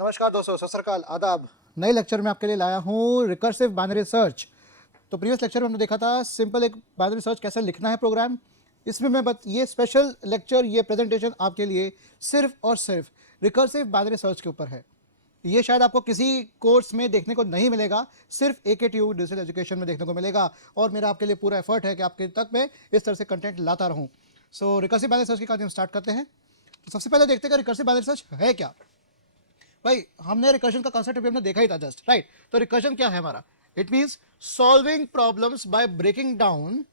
नमस्कार दोस्तों, सत श्री अकाल, आदाब। नए लेक्चर में आपके लिए लाया हूँ रिकर्सिव बाइनरी सर्च। तो प्रीवियस लेक्चर में हमने देखा था सिंपल एक बाइनरी सर्च कैसे लिखना है प्रोग्राम। इसमें मैं ये स्पेशल लेक्चर, ये प्रेजेंटेशन आपके लिए सिर्फ और सिर्फ रिकर्सिव बाइनरी सर्च के ऊपर है। ये शायद आपको किसी कोर्स में देखने को नहीं मिलेगा, सिर्फ AKTU डिजिटल एजुकेशन में देखने को मिलेगा। और मेरा आपके लिए पूरा एफर्ट है कि आपके तक मैं इस तरह से कंटेंट लाता रहूँ। सो रिकर्सिव बाइनरी सर्च की कहानी हम स्टार्ट करते हैं। तो सबसे पहले देखते हैं कि रिकर्सिव बाइनरी सर्च है क्या। भाई, हमने रिकर्जन का कॉन्सेप्ट अभी हमने देखा ही था जस्ट, राइट। तो रिकर्जन क्या है हमारा? It means solving problems by breaking down.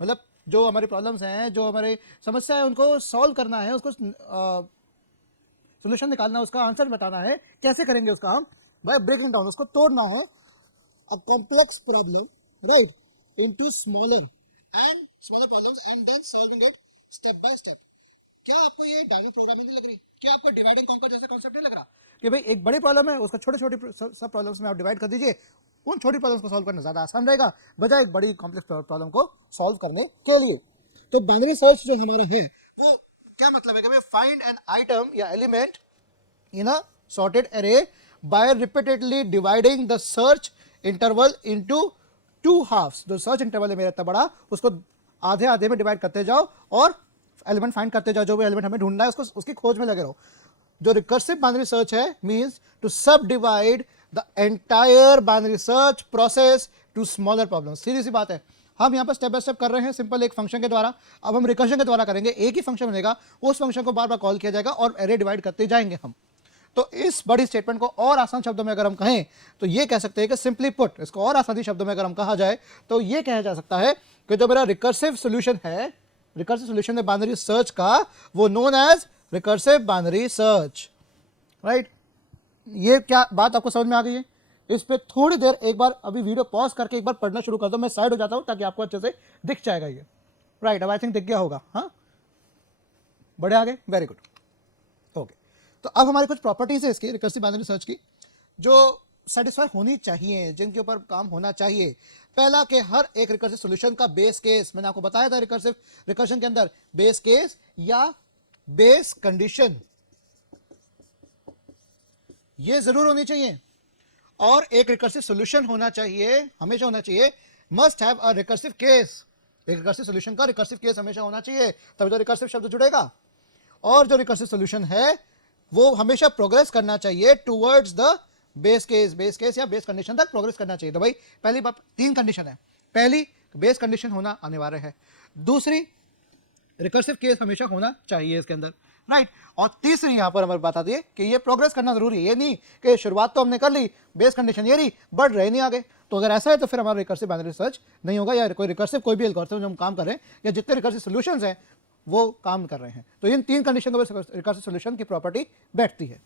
मतलब जो हमारे प्रॉब्लम्स हैं, जो हमारे समस्या है, उनको सॉल्व करना है, उसको सोल्यूशन निकालना, उसका आंसर बताना है। कैसे करेंगे उसका हम? बाय ब्रेकिंग डाउन, उसको तोड़ना है। A complex problem, right, into smaller problems and then solving it step by step. क्या आपको ये डायनामिक प्रोग्रामिंग नहीं लग रही? क्या आपको डिवाइड एंड कॉन्कर जैसा कॉन्सेप्ट नहीं लग रहा कि भाई एक बड़ी प्रॉब्लम है, उसको छोटे छोटे सब प्रॉब्लम्स में आप डिवाइड कर दीजिए, उन छोटी प्रॉब्लम्स को सॉल्व करना ज्यादा आसान रहेगा बजाय एक बड़ी कॉम्प्लेक्स प्रॉब्लम को सॉल्व करने के लिए। तो बाइनरी सर्च जो हमारा है वो क्या मतलब है कि भाई फाइंड एन आइटम या element in a sorted array by repeatedly dividing the search interval into two halves. जो सर्च इंटरवल है मेरा इतना बड़ा, उसको आधे आधे में डिवाइड करते जाओ और एलिमेंट फाइंड करते जाओ। जो भी एलिमेंट हमें ढूंढना है उसको उसकी खोज में लगे रहो। जो रिकर्सिव बाइनरी सर्च है means to subdivide the entire binary search process to smaller problem. सीधी सी बात है, हम यहाँ पर स्टेप बाय स्टेप कर रहे हैं सिंपल एक फंक्शन के द्वारा। अब हम रिकर्शन के द्वारा करेंगे। एक ही फंक्शन बनेगा, उस फंक्शन को बार बार कॉल किया जाएगा और एरे डिवाइड करते जाएंगे हम। तो इस बड़ी स्टेटमेंट को और आसान शब्दों में अगर हम कहें तो ये कह सकते हैं कि सिंपली पुट, इसको और आसानी शब्दों में अगर हम कहा जाए तो ये कहा जा सकता है कि जो मेरा रिकर्सिव सोल्यूशन है, रिकर्सिव सोल्यूशन है बाइनरी सर्च का, वो known as recursive binary search, right. ये क्या बात आपको समझ में आ गई है? इस पे थोड़ी देर एक बार अभी वीडियो पॉज करके एक बार पढ़ना शुरू कर दो। मैं साइड हो जाता हूं ताकि आपको अच्छे से दिख जाएगा ये, राइट। अब आई थिंक दिख गया होगा। हाँ, बढ़े आगे, वेरी गुड, ओके। तो अब हमारी कुछ प्रॉपर्टीज है इसकी रिकर्सिव बाइनरी सर्च की जो सेटिस्फाई होनी चाहिए, जिनके ऊपर काम होना चाहिए। पहला कि हर एक रिकर्सिव सॉल्यूशन का बेस केस, मैंने आपको बताया था रिकर्सिव रिकर्शन के अंदर बेस केस या बेस कंडीशन ये जरूर होनी चाहिए। और एक रिकर्सिव सॉल्यूशन होना चाहिए, हमेशा होना चाहिए, must have a recursive case. एक रिकर्सिव सॉल्यूशन का रिकर्सिव केस हमेशा होना चाहिए, तभी तो रिकर्सिव शब्द जुड़ेगा। और जो रिकर्सिव सॉल्यूशन है वो हमेशा प्रोग्रेस करना चाहिए टुवर्ड्स द बेस केस या बेस कंडीशन तक प्रोग्रेस करना चाहिए। तो भाई पहली बात, तीन कंडीशन है। पहली, बेस कंडीशन होना अनिवार्य है। दूसरी, रिकर्सिव केस हमेशा होना चाहिए इसके अंदर, राइट। और तीसरी यहां पर हमें बता दिए कि ये प्रोग्रेस करना जरूरी है। ये नहीं कि शुरुआत तो हमने कर ली, बेस कंडीशन ये रही, बढ़ रहे नहीं आगे। तो अगर ऐसा है तो फिर हमारा रिकर्सिव बाइनरी सर्च नहीं होगा, या कोई रिकर्सिव कोई भी एल्गोरिथम जो हम काम कर रहे हैं या जितने रिकर्सिव सॉल्यूशंस हैं वो काम कर रहे हैं। तो इन तीन कंडीशन को रिकर्सिव सॉल्यूशन की प्रॉपर्टी बैठती है।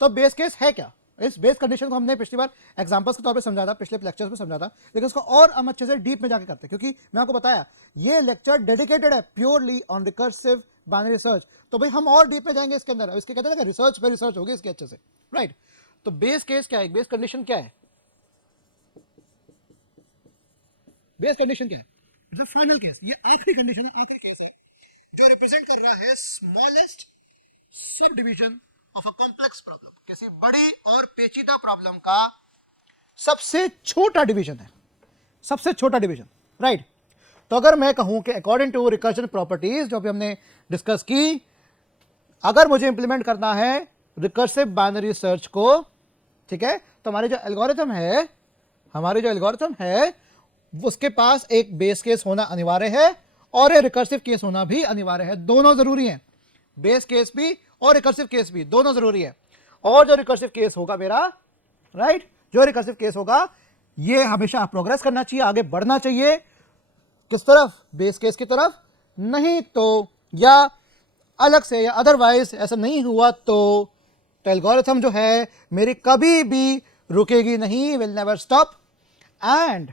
तो बेस केस है क्या? इस बेस कंडीशन को हमने पिछली बार एग्जांपल्स के तौर पे समझा था, पिछले लेक्चर्स में समझा था, लेकिन उसको और हम अच्छे से डीप में जाके करते हैं क्योंकि मैं आपको बताया ये लेक्चर डेडिकेटेड है purely on recursive binary search. तो भाई हम और डीप में जाएंगे इसके अंदर। इसके कहते हैं ना रिसर्च पे रिसर्च होगी इसके अच्छे से, राइट। तो बेस केस क्या है? बेस कंडीशन क्या है? बेस कंडीशन क्या है? द फाइनल केस, ये आखिरी कंडीशन है, आखिरी केस है जो रिप्रेजेंट कर रहा है smallest sub division of a complex problem. किसी बड़ी और पेचीदा प्रॉब्लम का सबसे छोटा डिवीजन है, सबसे छोटा डिवीजन, राइट। तो अगर मैं कहूं कि अकॉर्डिंग टू रिकर्जन प्रॉपर्टीज जो अभी हमने डिस्कस की, अगर मुझे इंप्लीमेंट करना है रिकर्सिव बाइनरी सर्च को, ठीक है, तो हमारे जो एल्गोरिथम है उसके पास एक बेस केस होना अनिवार्य है और एक रिकर्सिव केस होना भी अनिवार्य है। दोनों जरूरी हैं, बेस केस भी और रिकर्सिव केस भी, दोनों जरूरी है। और जो रिकर्सिव केस होगा मेरा, राइट, जो रिकर्सिव केस होगा ये हमेशा प्रोग्रेस करना चाहिए, आगे बढ़ना चाहिए। किस तरफ? बेस केस की तरफ। नहीं तो, या अलग से, या अदरवाइज ऐसा नहीं हुआ तो एल्गोरिथम जो है मेरी कभी भी रुकेगी नहीं, will never stop and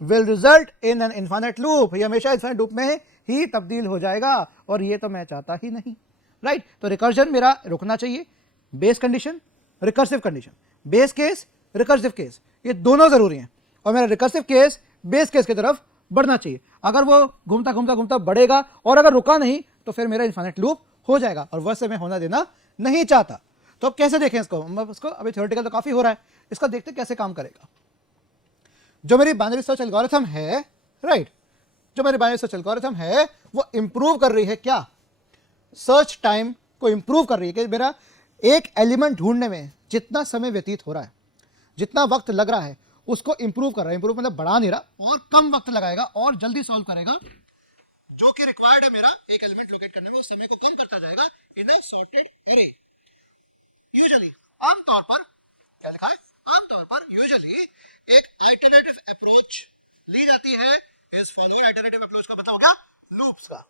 will result in an infinite loop. ये हमेशा इनफाइनाइट लूप में ही तब्दील हो जाएगा और ये तो मैं चाहता ही नहीं, राइट। तो रिकर्जन मेरा रुकना चाहिए। Base condition, recursive condition, base case, recursive case, ये दोनों जरूरी हैं। और मेरा रिकर्सिव केस बेस केस की तरफ बढ़ना चाहिए। अगर वो घूमता घूमता घूमता बढ़ेगा और अगर रुका नहीं तो फिर मेरा इनफाइनाइट लूप हो जाएगा और वैसे मैं होना देना नहीं चाहता। तो अब कैसे देखें इसको, हम इसको अभी थ्योरेटिकल तो काफी हो रहा है, इसको देखते कैसे काम करेगा। जो मेरी बाइनरी सर्च एल्गोरिथम है, राइट, जो मेरी बाइनरी सर्च एल्गोरिथम है वो इंप्रूव कर रही है क्या, सर्च टाइम को इंप्रूव कर रही है कि मेरा एक एलिमेंट ढूंढने में जितना समय व्यतीत हो रहा है, जितना वक्त लग रहा है, उसको इंप्रूव कर रहा है। इंप्रूव मतलब बढ़ा नहीं रहा, और कम वक्त लगाएगा और जल्दी सॉल्व करेगा, जो कि रिक्वायर्ड है मेरा एक एलिमेंट लोकेट करने में, उस समय को कम करता जाएगा इन अ सॉर्टेड एरे। यूजुअली आमतौर पर क्या लिखा है, आमतौर पर यूजुअली एक अल्टरनेटिव अप्रोच ली जाती है, इज फॉलोड। अल्टरनेटिव अप्रोच का मतलब हो गया लूप्स का,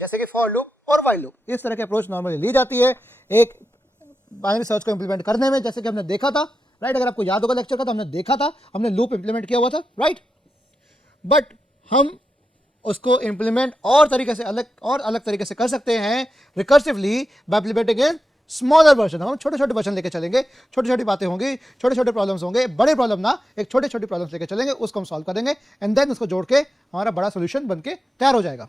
जैसे कि फॉर लूप और व्हाइल लूप, इस तरह की अप्रोच नॉर्मली ली जाती है एक बाइनरी सर्च को इंप्लीमेंट करने में, जैसे कि हमने देखा था, राइट। अगर आपको याद होगा लेक्चर का, तो हमने देखा था, हमने लूप इंप्लीमेंट किया हुआ था, राइट। बट हम उसको इंप्लीमेंट और अलग तरीके से कर सकते हैं recursively by implementing in smaller version. हम छोटे छोटे वर्जन लेके चलेंगे, छोटी छोटी बातें होंगी, छोटे छोटे प्रॉब्लम्स होंगे, बड़े प्रॉब्लम ना, एक छोटे छोटे प्रॉब्लम्स लेके चलेंगे, उसको हम सॉल्व कर देंगे, एंड देन उसको जोड़ के हमारा बड़ा सोल्यूशन बन के तैयार हो जाएगा।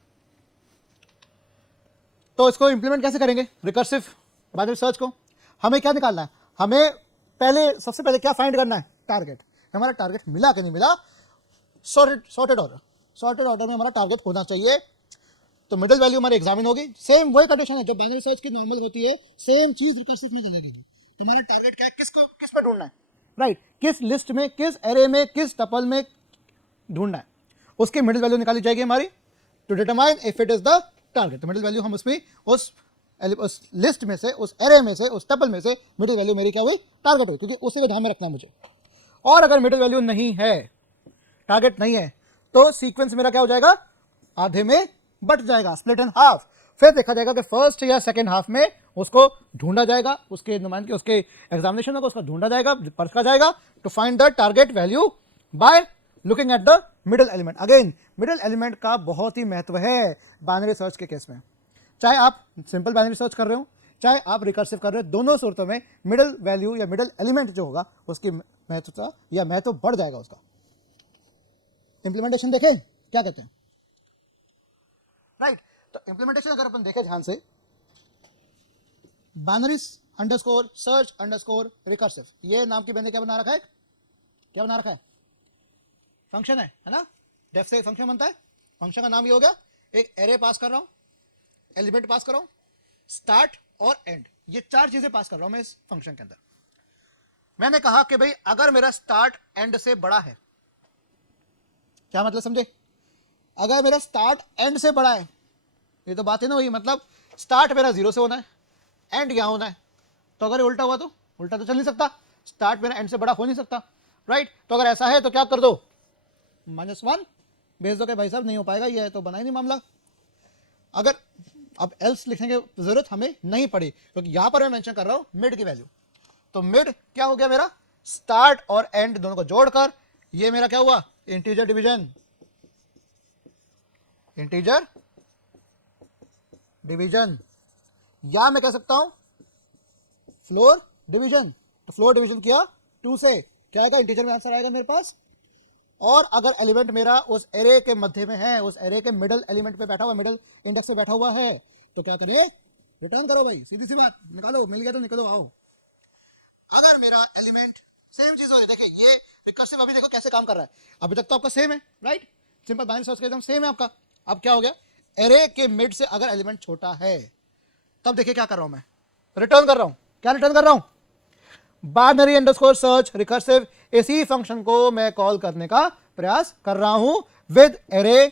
तो इसको इंप्लीमेंट कैसे करेंगे रिकर्सिव बाइनरी सर्च को, हमें क्या निकालना है, हमें सबसे पहले क्या फाइंड करना है, टारगेट। हमारा टारगेट मिला कि नहीं मिला, सॉर्टेड ऑर्डर में हमारा टारगेट होना चाहिए। तो मिडिल वैल्यू हमारी एग्जामिन होगी, सेम वही कंडीशन है जो बाइनरी सर्च की नॉर्मल होती है, सेम चीज रिकर्सिव में चलेगी। तो हमारा टारगेट क्या है, किस में ढूंढना है, राइट, किस लिस्ट में, किस एरे में, किस टपल में ढूंढना है, उसकी मिडिल वैल्यू निकाली जाएगी हमारी, to determine if it is the target. तो मिडिल वैल्यू हम उसमें उस लिस्ट में से, उस एरे में से, उस टपल में से मिडिल वैल्यू मेरी क्या हुई, टारगेट हुई, क्योंकि उसी को ध्यान में रखना है मुझे। और अगर मिडिल वैल्यू नहीं है, टारगेट नहीं है, तो सीक्वेंस मेरा क्या हो जाएगा, आधे में बट जाएगा, स्प्लिट इन हाफ। फिर देखा जाएगा कि फर्स्ट या सेकंड हाफ में उसको ढूंढा जाएगा, उसके नुमाइंदगी, उसके एग्जामिनेशन में उसका ढूंढा जाएगा, परखा जाएगा, to find the target value by looking at the middle element. Again middle element का बहुत ही महत्व है बाइनरी सर्च के केस में, चाहे आप सिंपल बाइनरी सर्च कर रहे हो, चाहे आप रिकर्सिव कर रहे हो, दोनों सूरतों में मिडिल वैल्यू या मिडिल एलिमेंट जो होगा उसकी महत्वता या महत्व बढ़ जाएगा उसका। इंप्लीमेंटेशन देखें क्या कहते हैं, राइट। तो इंप्लीमेंटेशन अगर अपन देखें ध्यान से, binary underscore search underscore recursive, ये नाम की मैंने क्या बना रखा है, क्या बना रखा है, फंक्शन है ना, डेफ से फंक्शन बनता है, फंक्शन का नाम ये हो गया, एक एरे पास कर रहा हूं, एलिमेंट पास कर रहा हूं, स्टार्ट और एंड, ये चार चीजें पास कर रहा हूं मैं इस फंक्शन के अंदर। मैंने कहा कि भाई अगर मेरा स्टार्ट एंड से बड़ा है, क्या मतलब समझे, अगर मेरा स्टार्ट एंड से बड़ा है, ये तो बात है ना वही, मतलब स्टार्ट मेरा 0 से होना है, एंड यहां होना है, तो अगर उल्टा हुआ तो उल्टा तो चल नहीं सकता, स्टार्ट मेरा एंड से बड़ा हो नहीं सकता, राइट। तो अगर ऐसा है तो क्या कर दो, -1 भेज दो कि भाई साहब नहीं हो पाएगा, ये है तो बना ही नहीं मामला। अगर अब एल्स लिखने की जरूरत हमें नहीं पड़ी, क्योंकि यहां पर मैं मेंशन कर रहा हूं मिड की वैल्यू। तो मिड क्या हो गया मेरा, स्टार्ट और एंड दोनों को जोड़कर ये मेरा क्या हुआ, इंटीजर डिवीजन, इंटीजर डिवीजन, या मैं कह सकता हूं फ्लोर डिवीजन। तो फ्लोर डिवीजन किया 2 से, क्या आएगा, इंटीजर में आंसर आएगा मेरे पास। और अगर एलिमेंट मेरा उस एरे के मध्य में है, उस एरे के मिडल एलिमेंट पे बैठा हुआ, मिडल इंडेक्स पे बैठा हुआ है, तो क्या करिए, रिटर्न करो भाई, सीधी सी बात, निकालो, मिल गया तो निकलो, आओ। अगर मेरा एलिमेंट सेम चीज हो रही है, देखिए ये रिकर्सिव अभी देखो कैसे काम कर रहा है, अभी तक तो आपका सेम है, राइट, सिंपल बाइनरी सर्च का एकदम सेम है आपका। अब क्या हो गया, एरे के मिड से अगर एलिमेंट छोटा है, तब देखिए क्या कर रहा हूं मैं, रिटर्न कर रहा हूं, क्या रिटर्न कर रहा हूं, बाइनरी अंडरस्कोर सर्च रिकर्सिव, इसी फंक्शन को मैं कॉल करने का प्रयास कर रहा हूं विद एरे,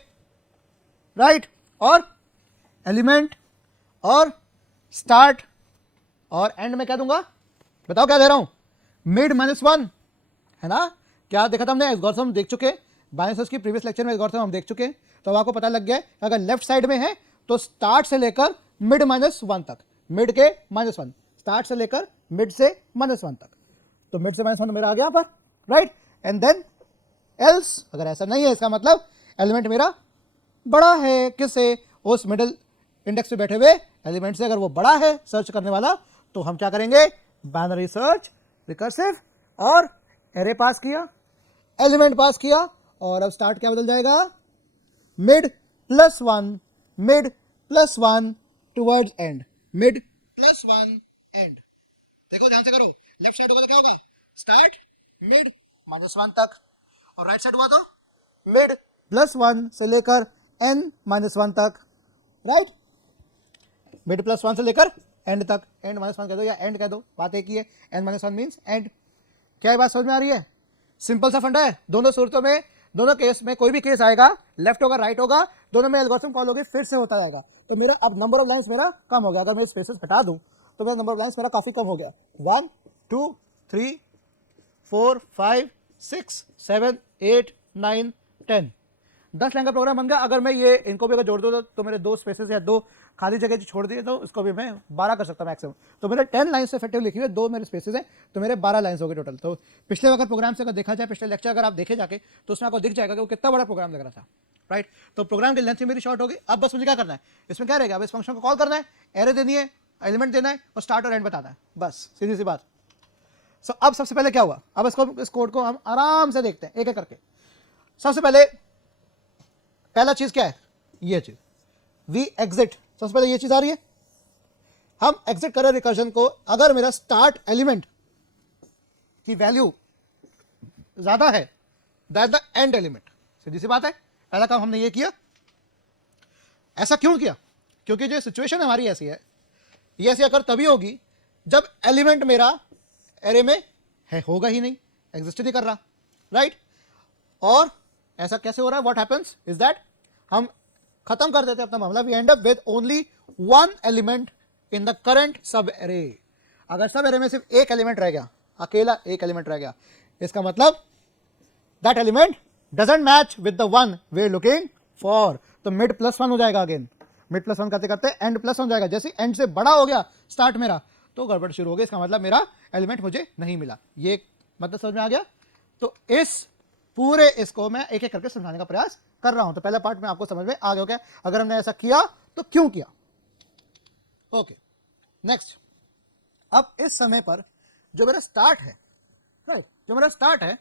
राइट, और एलिमेंट और स्टार्ट और एंड में क्या दूंगा, बताओ क्या दे रहा हूं, मिड -1 है ना। क्या देखा था हमने, एल्गोरिथम देख चुके, बाइनरी सर्च की प्रीवियस लेक्चर में एल्गोरिथम हम देख चुके, तो आपको पता लग गया अगर लेफ्ट साइड में है तो स्टार्ट से लेकर मिड -1 तक, मिड के -1, स्टार्ट से लेकर मिड से -1 तक, तो मिड से -1 मेरा आ गया पर, राइट। एंड देन एल्स, अगर ऐसा नहीं है, इसका मतलब एलिमेंट मेरा बड़ा है किससे, उस मिडिल इंडेक्स पे बैठे हुए एलिमेंट से। अगर वो बड़ा है सर्च करने वाला, तो हम क्या करेंगे, बाइनरी सर्च रिकर्सिव, और एरे पास किया, एलिमेंट पास किया, और अब स्टार्ट क्या बदल जाएगा, mid +1, mid +1 towards and, mid +1 and, देखो ध्यान से करो, लेफ्ट साइड होगा तो क्या होगा, स्टार्ट मिड -1 तक, और राइट साइड हुआ तो मिड +1 से लेकर n-1 तक, राइट। मिड +1 से लेकर एंड तक, एंड -1 कह दो या एंड कह दो, बात एक ही है, n-1 मीन्स एंड। क्या ये बात समझ में आ रही है? सिंपल सा फंडा है। दोनों सूरतों में, दोनों केस में कोई भी केस आएगा, लेफ्ट होगा राइट होगा, दोनों में एल्गोरिथम कॉल होगी, फिर से होता जाएगा। तो मेरा अब नंबर ऑफ लाइंस मेरा कम हो गया, अगर मैं स्पेसेस हटा दूं तो मेरा नंबर ऑफ लाइंस मेरा काफी कम हो गया। 1 2 3 4 5 6 7 8 9 10, 10 लाइन का प्रोग्राम बन गया। अगर मैं ये इनको भी अगर जोड़ दूँ तो मेरे 2 स्पेसेस या 2 खाली जगह छोड़ दिए तो इसको भी मैं 12 कर सकता मैक्सिमम। तो मेरे 10 लाइन से इफेक्टिव लिखी हुई है, 2 मेरे स्पेसेस हैं, तो मेरे 12 लाइन्स हो गए टोटल। तो पिछले अगर प्रोग्राम से अगर देखा जाए, पिछले लेक्चर अगर आप देखे जाके, तो उसमें आपको दिख जाएगा कि वो कितना बड़ा प्रोग्राम लग रहा था, राइट। तो प्रोग्राम की लेंथ मेरी शॉर्ट होगी। अब बस मुझे क्या करना है, इसमें क्या रहेगा, अब इस फंक्शन को कॉल करना है, एरे देनी है, एलिमेंट देना है और स्टार्ट और एंड बताना है, बस सीधी सी बात। सो अब सबसे पहले क्या हुआ, अब इसको, इस कोड को हम आराम से देखते हैं एक एक करके। सबसे पहले पहला चीज क्या है, ये चीज वी एग्जिट। सबसे पहले ये चीज आ रही है, हम एग्जिट करें रिकर्जन को अगर मेरा स्टार्ट एलिमेंट की वैल्यू ज्यादा है दैट द एंड एलिमेंट। सीधी सी बात है, पहला काम हमने ये किया। ऐसा क्यों किया, क्योंकि जो सिचुएशन हमारी ऐसी है, ये ऐसी अगर तभी होगी जब एलिमेंट मेरा एरे में है, होगा ही नहीं, एग्जिस्ट नहीं कर रहा, राइट। और ऐसा कैसे हो रहा है, व्हाट हैपेंस इज दैट हम खत्म कर देते हैं अपना मामला, we end up with only 1 element in the current sub array. अगर सब एरे में सिर्फ एक एलिमेंट रह गया, अकेला एक एलिमेंट रह गया, इसका मतलब that element doesn't match with the one we are looking for. तो मिड +1 हो जाएगा, अगेन मिड +1 करते करते एंड +1 हो जाएगा। जैसे एंड से बड़ा हो गया स्टार्ट मेरा, तो गड़बड़ शुरू हो गई, इसका मतलब मेरा एलिमेंट मुझे नहीं मिला। ये मतलब समझ में आ गया। तो इस पूरे इसको मैं एक एक करके समझाने का प्रयास कर रहा हूं। तो पहला पार्ट में आपको समझ में आ गया, क्या अगर हमने ऐसा किया तो क्यों किया। Okay, next. अब इस समय पर जो मेरा स्टार्ट है, राइट, जो मेरा स्टार्ट है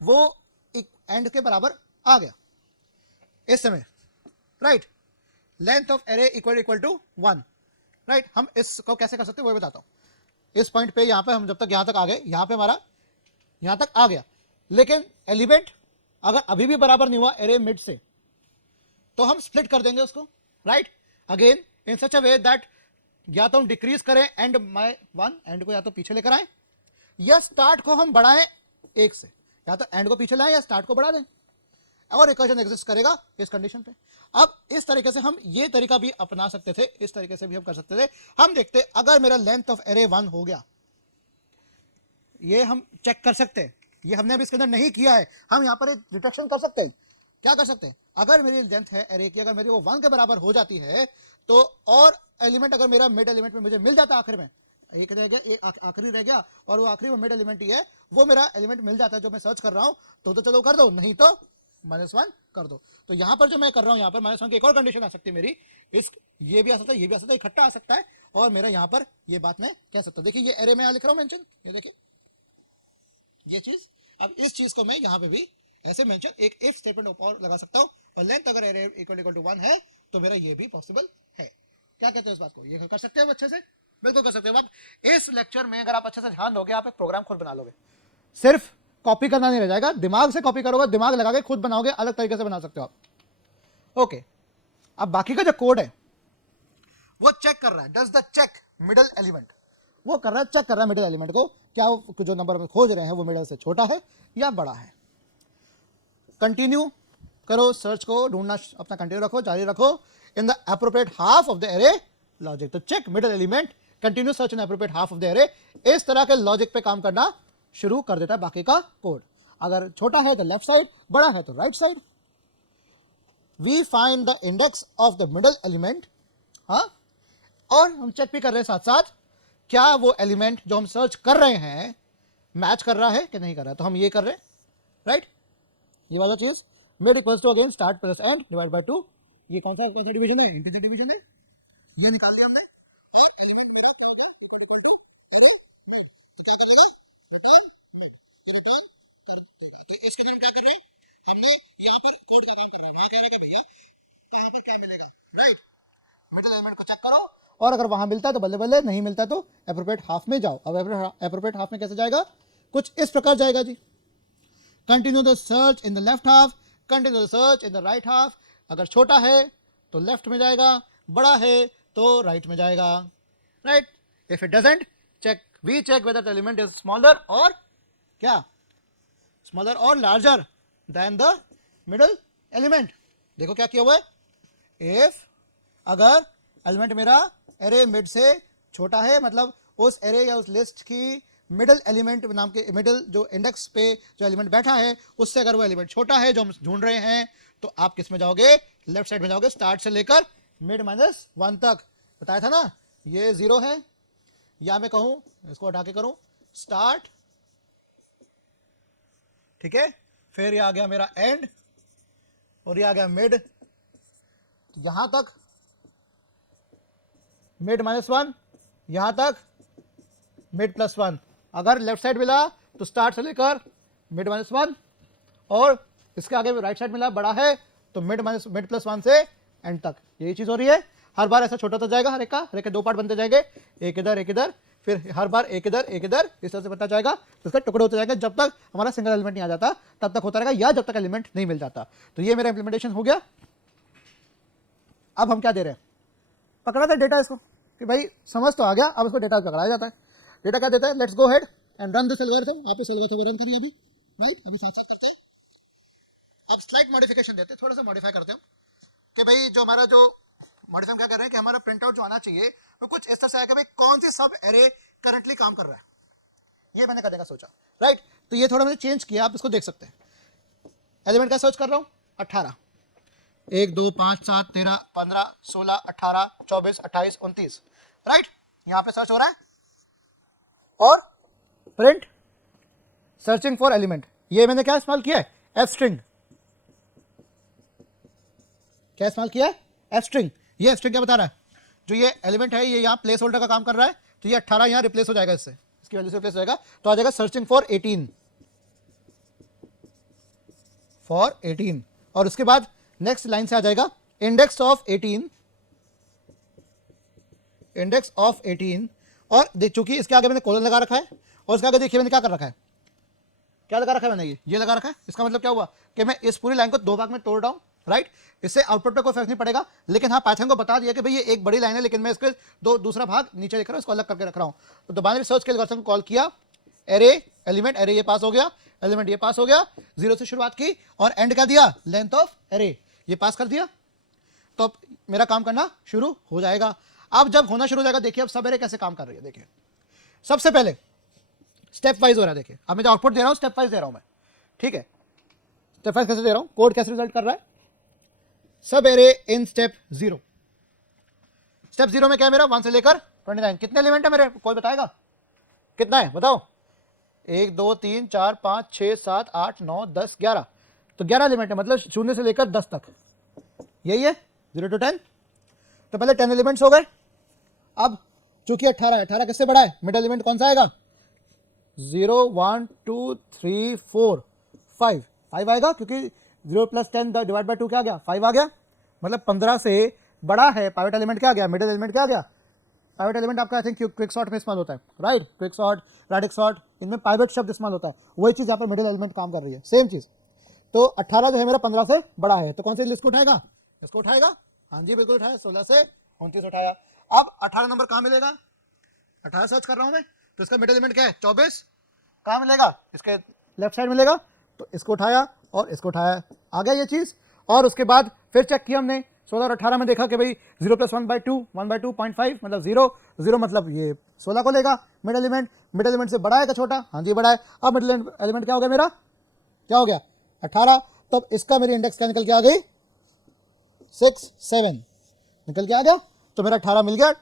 वो एक एंड के बराबर आ गया इस समय, right. Length of array equal to 1, right. हम इसको कैसे कर सकते हैं वो बताता हूं। इस पॉइंट पे यहां पे हम जब तक यहां तक आ गए, यहां पे हमारा यहां तक आ गया, लेकिन एलिमेंट अगर अभी भी बराबर नहीं हुआ एरे मिड से, तो हम स्प्लिट कर देंगे उसको, right, again in such a way that या तो हम डिक्रीज करें एंड माय 1, एंड को या तो पीछे लेकर आए, या स्टार्ट को हम बढ़ाएं 1 से, या तो एंड को पीछे लाएं या स्टार्ट को बढ़ा दें, और रिकर्जन एग्जिस्ट करेगा इस कंडीशन पे। अब इस तरीके से हम ये तरीका भी अपना सकते थे, इस तरीके से भी हम कर सकते थे। हम देखते अगर मेरा लेंथ ऑफ एरे 1 हो गया, ये हम चेक कर सकते हैं, ये हमने अभी इसके अंदर नहीं किया है, हम यहां पर डिटेक्शन कर सकते हैं। क्या कर सकते हैं, अगर मेरी लेंथ है एरे की, अगर मेरी वो 1 के बराबर हो जाती है, तो और एलिमेंट अगर मेरा मिड एलिमेंट में मुझे मिल जाता है, आखिर में एक रह गया, एक आखिरी रह गया, और वो आखिरी वो मिड एलिमेंट ही है, वो मेरा एलिमेंट मिल जाता है जो मैं सर्च कर रहा हूं, तो चलो कर दो, नहीं तो -1 कर दो। तो यहां पर जो मैं कर रहा हूं, यहां पर -1 की एक और कंडीशन आ सकती है मेरी, इस ये भी आ सकता है, ये भी आ सकता है, इकट्ठा आ सकता है, और मेरा यहां पर ये बात मैं कह सकता हूं। देखिए ये एरे में लिख रहा हूं मेंशन, ये देखिए ये चीज। अब इस चीज को मैं यहां पे भी ऐसे मेंशन एक इफ स्टेटमेंट और लगा सकता हूं, और लेंथ अगर एरे इक्वल टू 1 है तो मेरा ये भी पॉसिबल है। क्या कहते हो इस बात को, ये कर सकते हो अच्छे से, बिल्कुल कर सकते हो। अब इस लेक्चर में अगर आप अच्छे से ध्यान दोगे, आप एक प्रोग्राम खुद बना लोगे, सिर्फ कॉपी करना नहीं रह जाएगा, दिमाग से कॉपी करोगे, दिमाग लगा के खुद बनाओगे, अलग तरीके से बना सकते हो आप। ओके, अब बाकी का जो कोड है वो चेक कर रहा है, does the check middle element, वो कर रहा है, चेक कर रहा है मिडल एलिमेंट को, क्या वो जो नंबर हम खोज रहे हैं वो मिडल से छोटा है या बड़ा है। कंटिन्यू करो सर्च को, ढूंढना अपना कंटिन्यू रखो, जारी रखो in the appropriate half of the array logic. तो check middle element, continue search in appropriate half of the array, इस तरह के लॉजिक पे काम करना शुरू कर देता है बाकी का कोड। अगर छोटा है तो लेफ्ट साइड, बड़ा है तो right side. We find the index of the middle element, हाँ, और हम चेक भी कर रहे हैं साथ साथ क्या वो एलिमेंट जो हम सर्च कर रहे हैं मैच कर रहा है कि नहीं कर रहा है। तो हम ये कर रहे हैं, राइट, ये वाला चीज mid equals to again start plus end divide by 2। ये कौन सा डिवीजन है, इंटीजर डिवीजन है, ये निकाल लिया हमने। और एलिमेंट मेरा क्या होगा, इक्वल टू एरे मिड, तो क्या करेगा, रिटर्न मिड, ये रिटर्न कर देगा। कि इसके अंदर हम क्या कर रहे हैं, हमने यहाँ पर कोड का काम कर रहा है, वहां कह रहा है कि भैया कहां पर क्या मिलेगा, राइट, मिडिल एलिमेंट को चेक करो, और अगर वहां मिलता है तो बल्ले बल्ले, नहीं मिलता तो एप्रोप्रिएट हाफ में जाओ। अब एप्रोप्रिएट हाफ में कैसे जाएगा, कुछ इस प्रकार जाएगा जी, continue the search in the left half, continue the search in the right half. अगर छोटा है तो लेफ्ट में जाएगा, बड़ा है तो राइट में जाएगा, right. If it doesn't check, we check whether the element is smaller और क्या, स्मॉलर और larger than the middle element. देखो क्या किया हुआ है, इफ अगर एलिमेंट मेरा एरे मिड से छोटा है, मतलब उस एरे या उस लिस्ट की मिडल एलिमेंट नाम के मिडल जो इंडेक्स पे जो एलिमेंट बैठा है उससे अगर वो एलिमेंट छोटा है जो हम ढूंढ रहे हैं, तो आप किस में जाओगे, लेफ्ट साइड में जाओगे, स्टार्ट से लेकर मिड -1 तक। बताया था ना, ये 0 है, या मैं कहूं इसको हटा के करूं स्टार्ट, ठीक है, फिर ये आ गया मेरा एंड और ये आ गया मिड, यहां तक मिड -1, यहां तक मिड +1। अगर लेफ्ट साइड मिला तो स्टार्ट से लेकर मिड -1, और इसके आगे राइट साइड मिला बड़ा है तो मिड +1 से एंड तक। यही चीज हो रही है, हर बार ऐसा छोटा होता जाएगा, हर एक के 2 पार्ट बनते जाएंगे, एक इधर, फिर हर बार एक इधर, इस तरह से बनता जाएगा, तो इसका टुकड़े होते जाएगा जब तक हमारा सिंगल एलिमेंट नहीं आ जाता, तब तक होता रहेगा, या जब तक एलिमेंट नहीं मिल जाता। तो ये मेरा इंप्लीमेंटेशन हो गया। अब हम क्या दे रहे हैं, पकड़ा था डेटा इसको कि भाई समझ तो आ गया, अब इसको डेटा पकड़ाया जाता है। डेटा क्या देता है, let's go head and run this algorithm. आप इस एल्गोरिथम को रन करिए अभी, राइट, अभी साथ साथ करते हैं। अब स्लाइट मॉडिफिकेशन देते हैं, थोड़ा सा मॉडिफाई करते हैं कि भाई जो हमारा जो मॉडिफाई क्या कर रहे हैं कि हमारा प्रिंट आउट जो आना चाहिए वो कुछ इस तरह से आएगा, भाई कौन सी सब एरे करंटली काम कर रहा है, ये मैंने करने का सोचा, राइट। तो ये थोड़ा मैंने चेंज किया, आप इसको देख सकते हैं। एलिमेंट का सर्च कर रहा हूँ 18, 1 2 5 7 13 15 16 18 24 28 29, राइट, यहां पे सर्च हो रहा है। और प्रिंट सर्चिंग फॉर एलिमेंट, ये मैंने क्या इस्तेमाल किया है, एफ स्ट्रिंग। क्या इस्तेमाल किया है, एफ स्ट्रिंग। ये एफ स्ट्रिंग क्या बता रहा है, जो ये एलिमेंट है ये यहाँ प्लेस होल्डर का काम कर रहा है, तो ये 18 यहाँ रिप्लेस हो जाएगा, इससे इसकी वैल्यू से रिप्लेस हो जाएगा, तो आ जाएगा सर्चिंग फॉर 18 और उसके बाद नेक्स्ट लाइन से आ जाएगा इंडेक्स ऑफ 18 और देख, चूंकि इसके आगे मैंने कोलन लगा रखा है और इसके आगे देखिए मैंने क्या कर रखा है, क्या लगा रखा है मैंने, ये लगा रखा है। इसका मतलब क्या हुआ कि मैं इस पूरी लाइन को 2 भाग में तोड़ रहा हूं, राइट। इससे आउटपुट पे कोई फर्क नहीं पड़ेगा, लेकिन हाँ पाइथन को बता दिया कि भाई ये एक बड़ी लाइन है, लेकिन मैं इसके दूसरा भाग नीचे लिख रहा हूँ, इसको अलग करके रख रहा हूँ। तो दोबारा सर्च के एल्गोरिथम को कॉल किया, एरे एलिमेंट, एरे ये पास हो गया, एलिमेंट ये पास हो गया, 0 से शुरुआत की और एंड क्या दिया, लेंथ ऑफ एरे, ये पास कर दिया। तो अब मेरा काम करना शुरू हो जाएगा। अब जब होना शुरू हो जाएगा, देखिए अब सब एरे कैसे काम कर रही है। देखिए सबसे पहले स्टेप वाइज हो रहा है, देखिए अब मैं जो आउटपुट दे रहा हूँ स्टेप वाइज दे रहा हूँ मैं, ठीक है। स्टेप वाइज कैसे दे रहा हूँ, कोड कैसे रिजल्ट कर रहा है, सब एरे इन स्टेप 0। स्टेप 0 में क्या है मेरा, 1 से लेकर 29, कितने एलिमेंट है मेरे, कोई बताएगा कितना है, बताओ। 1 2 3 4 5 6 7 8 9 10 11, तो 11 एलिमेंट है, मतलब 0 से लेकर 10 तक, यही है 0 to 10। तो पहले 10 एलिमेंट्स हो गए। अब चूंकि 18 किससे बड़ा है, मिड एलिमेंट कौन सा आएगा, 0 1 2 3 4 5 आएगा, क्योंकि 0 + 10 डिवाइड बाय 2 क्या आ गया, 5 आ गया, मतलब 15 से बड़ा है। पाइवट एलिमेंट क्या आ गया, मिडिल एलिमेंट क्या आ गया। पाइवट एलिमेंट आपका आई थिंक क्विक सॉर्ट में इस्तेमाल होता है, राइट, क्विक सॉर्ट, रैडिक्स सॉर्ट, इनमें पाइवट शब्द इस्तेमाल होता है, वही चीज़ यहाँ पर मिडिल एलिमेंट काम कर रही है, सेम चीज़। तो 18 जो है मेरा 15 से बड़ा है, तो कौन सी लिस्ट को उठाएगा, इसको उठाएगा, हाँ जी बिल्कुल उठाया, 16 से 29 उठाया। अब 18 नंबर कहाँ मिलेगा, 18 सर्च कर रहा हूँ मैं, तो इसका मिडिल एलिमेंट क्या है, 24, कहाँ मिलेगा, इसके लेफ्ट साइड मिलेगा, तो इसको उठाया और इसको उठाया, आ गया ये चीज़। और उसके बाद फिर चेक किया हमने 16 और 18 में, देखा कि भाई 0 + 1/2 1/2.5 मतलब 0 मतलब ये 16 को लेगा मिडिल एलिमेंट से बड़ा है क्या छोटा, हाँ जी बड़ा है। अब मिडिल एलिमेंट क्या हो गया मेरा, क्या हो गया 18, तब इसका मेरी इंडेक्स क्या निकल के आ गई, 6 7 निकल के आ गया, तो मेरा 18 मिल गया,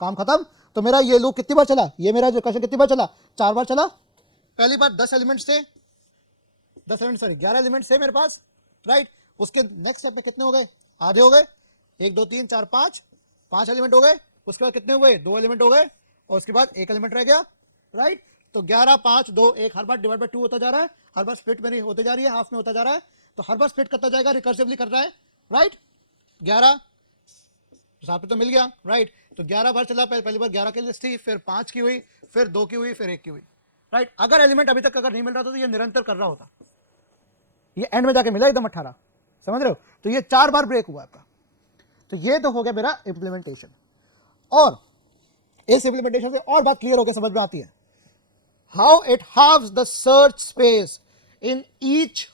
काम खत्म। तो मेरा ये लूप कितनी बार चला, ये मेरा जो क्वेश्चन कितनी बार चला, 4 बार चला। पहली बार 10 एलिमेंट से 11 एलिमेंट से मेरे पास, राइट। उसके नेक्स्ट स्टेप में कितने हो गए, आधे हो गए, 1 2 3 4 5 एलिमेंट हो गए। उसके बाद कितने हुए, 2 एलिमेंट हो गए, और उसके बाद 1 एलिमेंट रह गया, राइट। तो 11 5 2 1 हर बार डिवाइड बाय 2 होता जा रहा है, हर बार स्प्लिट मेरी होते जा रही है, हाफ में होता जा रहा है, तो हर बार स्प्लिट करता जाएगा, रिकर्सिवली कर रहा है, राइट। 11 तो 7 पे तो मिल गया, राइट। तो 11 बार चला, पहली बार 11 की लिस्ट थी, फिर 5 की हुई, फिर 2 की हुई, फिर 1 की हुई, राइट। अगर एलिमेंट अभी तक अगर नहीं मिल रहा था तो ये निरंतर कर रहा होता, ये एंड में जाके मिला एकदम 18, समझ रहे हो। तो ये 4 बार ब्रेक हुआ आपका। तो ये तो हो गया मेरा इंप्लीमेंटेशन। और इस इंप्लीमेंटेशन से और बात क्लियर होकर समझ में आती है, how it halves the search space in each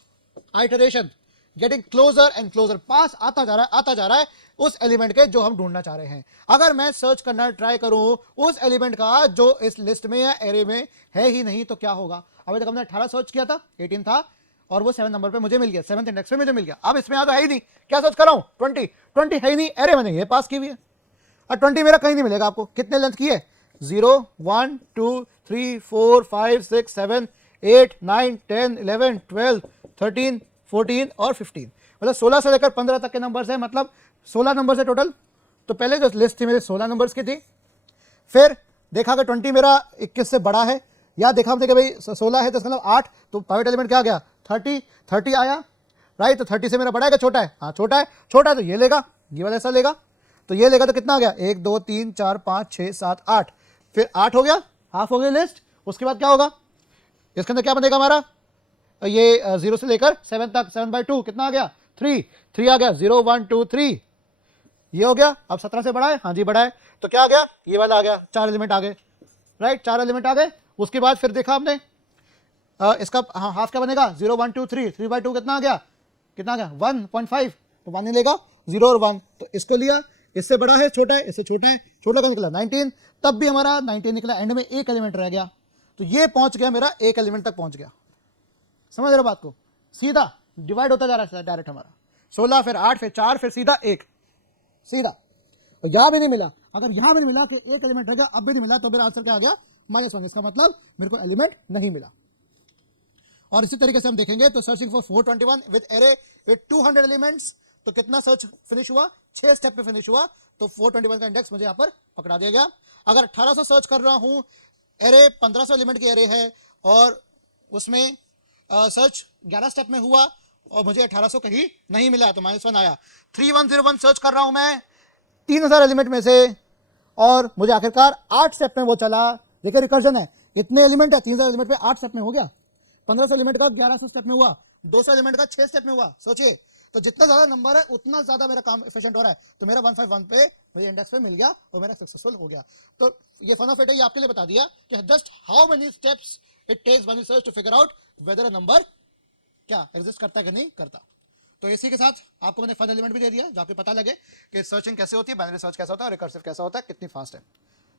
iteration, getting closer and closer, पास आता जा रहा है उस एलिमेंट के जो हम ढूंढना चाह रहे हैं। अगर मैं सर्च करना ट्राई करूं उस एलिमेंट का जो इस लिस्ट में या एरे में है ही नहीं, तो क्या होगा। अभी तक हमने 18 सर्च किया था, 18 था, और वो 7 नंबर पे मुझे मिल गया, 7th इंडेक्स पे मुझे मिल गया। अब इसमें तो है ही नहीं, क्या सर्च कर रहा हूं, 20 है ही नहीं, एरे मैंने ये पास की हुई है, और 20 मेरा कहीं नहीं मिलेगा आपको। कितने लेंथ की है, 0 1 2 3 4 5 6 7 8 9 10 11 12 13 14 और 15, मतलब 16 से लेकर 15 तक के नंबर्स है, मतलब 16 नंबर है टोटल। तो पहले जो लिस्ट थी मेरे 16 नंबर्स की थी, फिर देखा कि 20 मेरा 21 से बड़ा है, या देखा हमने कि भाई 16 है तो इसका मतलब 8, तो पाइवट एलिमेंट क्या आ गया, 30 आया, राइट। तो 30 से मेरा बड़ा है क्या छोटा है, हाँ छोटा है, तो ये लेगा, ये वाला ऐसा लेगा, तो ये लेगा, तो कितना आ गया, 1 2 3 4 5 6 7 8, फिर 8 हो गया, हाफ हो गई लिस्ट। उसके बाद क्या होगा, इसके अंदर क्या बनेगा हमारा, ये 0 से लेकर 7 तक, 7/2 कितना आ गया, 3 आ गया, 0 1 2 3, ये हो गया। अब 17 से बड़ा है, हाँ जी बड़ा है, तो क्या आ गया, ये वाला आ गया, 4 एलिमेंट आ गए, राइट, 4 एलिमेंट आ गए। उसके बाद फिर देखा हमने इसका हाफ क्या बनेगा, 0 1 2 3, 3/2 कितना आ गया, 1.5, तो 1 लेगा, 0 और 1, तो इसको लिया, इससे बड़ा है छोटा है, इससे छोटा है, छोटा का निकला 19, तब भी हमारा 19 निकला, एंड में एक एलिमेंट रह गया, तो ये पहुंच गया मेरा, एक एलिमेंट तक पहुंच गया। समझ रहे हो बात को, सीधा डिवाइड होता जा रहा है डायरेक्ट हमारा, 16 फिर 8 फिर 4 फिर सीधा 1, सीधा। और यहां भी नहीं मिला, अगर यहां भी नहीं मिला कि एक एलिमेंट रह गया, अब भी नहीं मिला, तो मेरा आंसर क्या आ गया, -1, इसका मतलब मेरे को एलिमेंट नहीं मिला। और इसी तरीके से हम देखेंगे, तो searching for 421 with array with 200 elements, तो कितना सर्च फिनिश हुआ, 6 स्टेप पे फिनिश हुआ, तो 421 का इंडेक्स मुझे यहां पर पकड़ा दिया गया। अगर 1800 सर्च कर रहा हूं, एरे 1500 एलिमेंट की एरे है, और उसमें सर्च 11 स्टेप में हुआ, और मुझे 1800 कहीं नहीं मिला, तो -1 आया। 3101 सर्च कर रहा हूं मैं 3000 एलिमेंट में से, और मुझे आखिरकार 8 स्टेप में वो चला। देखिए रिकर्जन है, इतने एलिमेंट है, 3000 एलिमेंट पे 8 स्टेप में हो गया, 1500 एलिमेंट का 1100 स्टेप में हुआ, 200 एलिमेंट का 6 स्टेप में हुआ। सोचिए, तो जितना ज्यादा नंबर है उतना ज्यादा मेरा काम एफिशिएंट हो रहा है। तो मेरा 151 पे मुझे इंडेक्स पे मिल गया, और मेरा सक्सेसफुल हो गया। तो ये फन ऑफ इट है, ये आपके लिए बता दिया कि just how many steps it takes when you search to figure out whether a number क्या एग्जिस्ट करता है कि नहीं करता। तो इसी के साथ आपको मैंने फन एलिमेंट भी दे दिया, जाके पता लगे कि सर्चिंग कैसे होती है, बाइनरी सर्च कैसा होता है, और रिकर्सिव कैसा होता है, कितनी फास्ट है।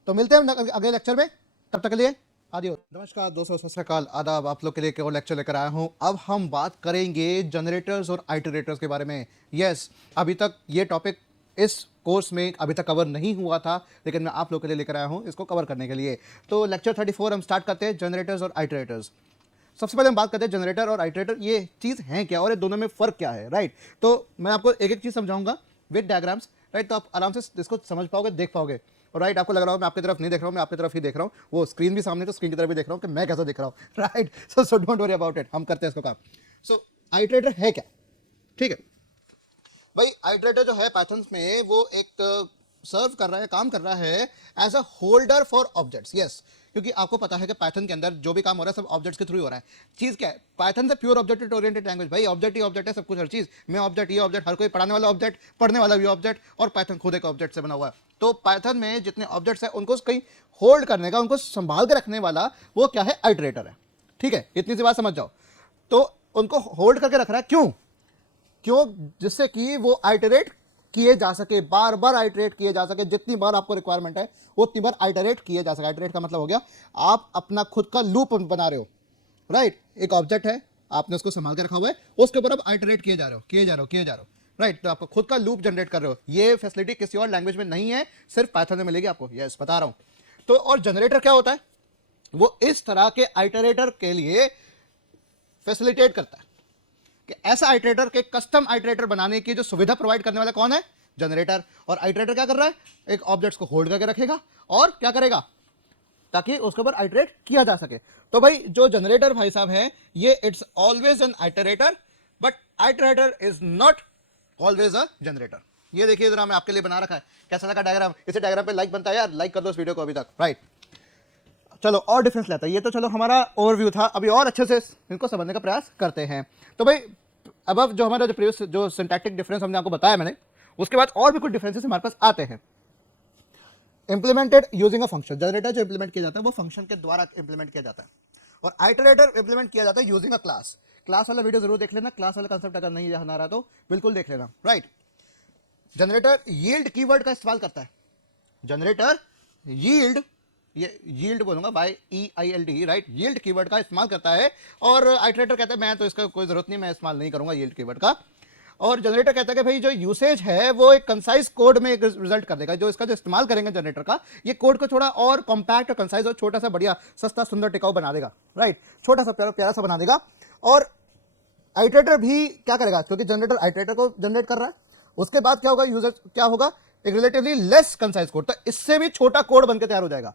तो मिलते हैं अगले लेक्चर में, तब तक के लिए आदियो। नमस्कार दोस्तों, सत श्री अकाल, आदाब। आप लोग के लिए एक और लेक्चर लेकर आया हूं। अब हम बात करेंगे जनरेटर्स और आइटरेटर्स के बारे में। यस, अभी तक ये टॉपिक इस कोर्स में अभी तक कवर नहीं हुआ था, लेकिन मैं आप लोग के लिए लेकर आया हूं इसको कवर करने के लिए। तो लेक्चर 34 हम स्टार्ट करते हैं, जनरेटर्स और आइटरेटर्स। सबसे पहले हम बात करते हैं जनरेटर और आइटरेटर, ये चीज़ हैं क्या और ये दोनों में फ़र्क क्या है, राइट। तो मैं आपको एक एक चीज़ समझाऊंगा विद डायग्राम्स, राइट। तो आप आराम से इसको समझ पाओगे, देख पाओगे, और राइट आपको लग रहा हो मैं आपकी तरफ नहीं देख रहा हूँ, मैं आपकी तरफ ही देख रहा हूँ, वो स्क्रीन भी सामने, तो स्क्रीन की तरफ भी देख रहा हूँ कि मैं कैसा दिख रहा हूँ, right. So don't worry about it, हम करते हैं इसको काम। सो आइटरेटर है क्या, ठीक है भाई। आइटरेटर जो है पाइथन में, वो एक सर्व कर रहा है, काम कर रहा है as a holder for objects. Yes, क्योंकि आपको पता है कि पाइथन के अंदर जो भी काम हो रहा है सब ऑब्जेक्ट्स के थ्रू हो रहा है। चीज़ क्या है, पाइथन से प्योर ऑब्जेक्ट ओरिएंटेड लैंग्वेज, भाई ऑब्जेक्ट ही ऑब्जेक्ट है, सब कुछ हर चीज़ में ऑब्जेक्ट, ये ऑब्जेक्ट, हर कोई पढ़ाने वाला ऑब्जेक्ट, पढ़ने वाला भी ऑब्जेक्ट, और पाइथन खुद एक ऑब्जेक्ट से बना हुआ है। तो पाइथन में जितने ऑब्जेक्ट्स हैं उनको कहीं होल्ड करने का, उनको संभाल के रखने वाला वो क्या है, आइटरेटर है, ठीक है। इतनी सी बात समझ जाओ। तो उनको होल्ड करके रख रहा है, क्यों, जिससे कि वो आइटरेट किए जा सके, बार बार आइटरेट किए जा सके, जितनी बार आपको रिक्वायरमेंट है उतनी बार आइटरेट किए जा सके। आइटरेट का मतलब हो गया आप अपना खुद का लूप बना रहे हो, राइट। एक ऑब्जेक्ट है, आपने उसको संभाल के रखा हुआ है, उसके ऊपर आप आइटरेट किए जा रहे हो, राइट। तो आपको खुद का लूप जनरेट कर रहे हो। ये फैसिलिटी किसी और लैंग्वेज में नहीं है, सिर्फ पाइथन में मिलेगी आपको, यस बता रहा हूं। तो और जनरेटर क्या होता है, वो इस तरह के आइटरेटर के लिए फैसिलिटेट करता है कि ऐसा आइटरेटर के कस्टम आइटरेटर बनाने की जो सुविधा प्रोवाइड करने वाला कौन है, जनरेटर। और आइटरेटर क्या कर रहा है, एक ऑब्जेक्ट्स को होल्ड करके रखेगा, और क्या करेगा, ताकि उसके ऊपर आइटरेट किया जा सके। तो भाई जो जनरेटर भाई साहब है, ये it's always an iterator, but iterator is not always a generator. ये देखिए जरा मैं आपके लिए बना रखा है, कैसा लगा डायग्राम? इसे डायग्राम पे लाइक बनता है यार, लाइक कर दो इस वीडियो को अभी तक, राइट। चलो और डिफरेंस लेता है, ये तो चलो हमारा ओवरव्यू था, अभी और अच्छे से इनको समझने का प्रयास करते हैं। तो भाई अब जो हमारा जो प्रीवियस जो सिंटैक्टिक डिफरेंस हमने आपको बताया मैंने, उसके बाद और भी कुछ डिफरेंसेस हमारे पास आते हैं। Implemented using a function, generator जो इंप्लीमेंट किया जाता है वो फंक्शन के द्वारा इंप्लीमेंट किया जाता है, और आइटरेटर इंप्लीमेंट किया जाता है यूजिंग अ क्लास। क्लास वाला वीडियो जरूर देख लेना, क्लास वाला कंसेप्ट अगर नहीं ध्यान आ रहा तो बिल्कुल देख लेना, राइट। जनरेटर यील्ड कीवर्ड का इस्तेमाल करता है। जनरेटर यील्ड, ये यील्ड बोलूंगा YEILD, राइट, यील्ड कीवर्ड का इस्तेमाल करता है। और आइटरेटर कहता है मैं तो इसका कोई जरूरत नहीं, मैं इस्तेमाल नहीं करूंगा यील्ड कीवर्ड का। और जनरेटर कहता है कि भाई जो यूसेज है वो एक कंसाइज कोड में एक रिजल्ट कर देगा, जो इसका जो इस्तेमाल करेंगे जनरेटर का, ये कोड को थोड़ा और कॉम्पैक्ट और कंसाइज और छोटा सा बढ़िया सस्ता सुंदर टिकाऊ बना देगा, राइट, छोटा सा प्यारा प्यारा सा बना देगा। और आइटरेटर भी क्या करेगा, क्योंकि जनरेटर आइटरेटर को जनरेट कर रहा है, उसके बाद क्या होगा, यूजर क्या होगा, एक रिलेटिवली लेस कंसाइज कोड, तो इससे भी छोटा कोड बनकर तैयार हो जाएगा,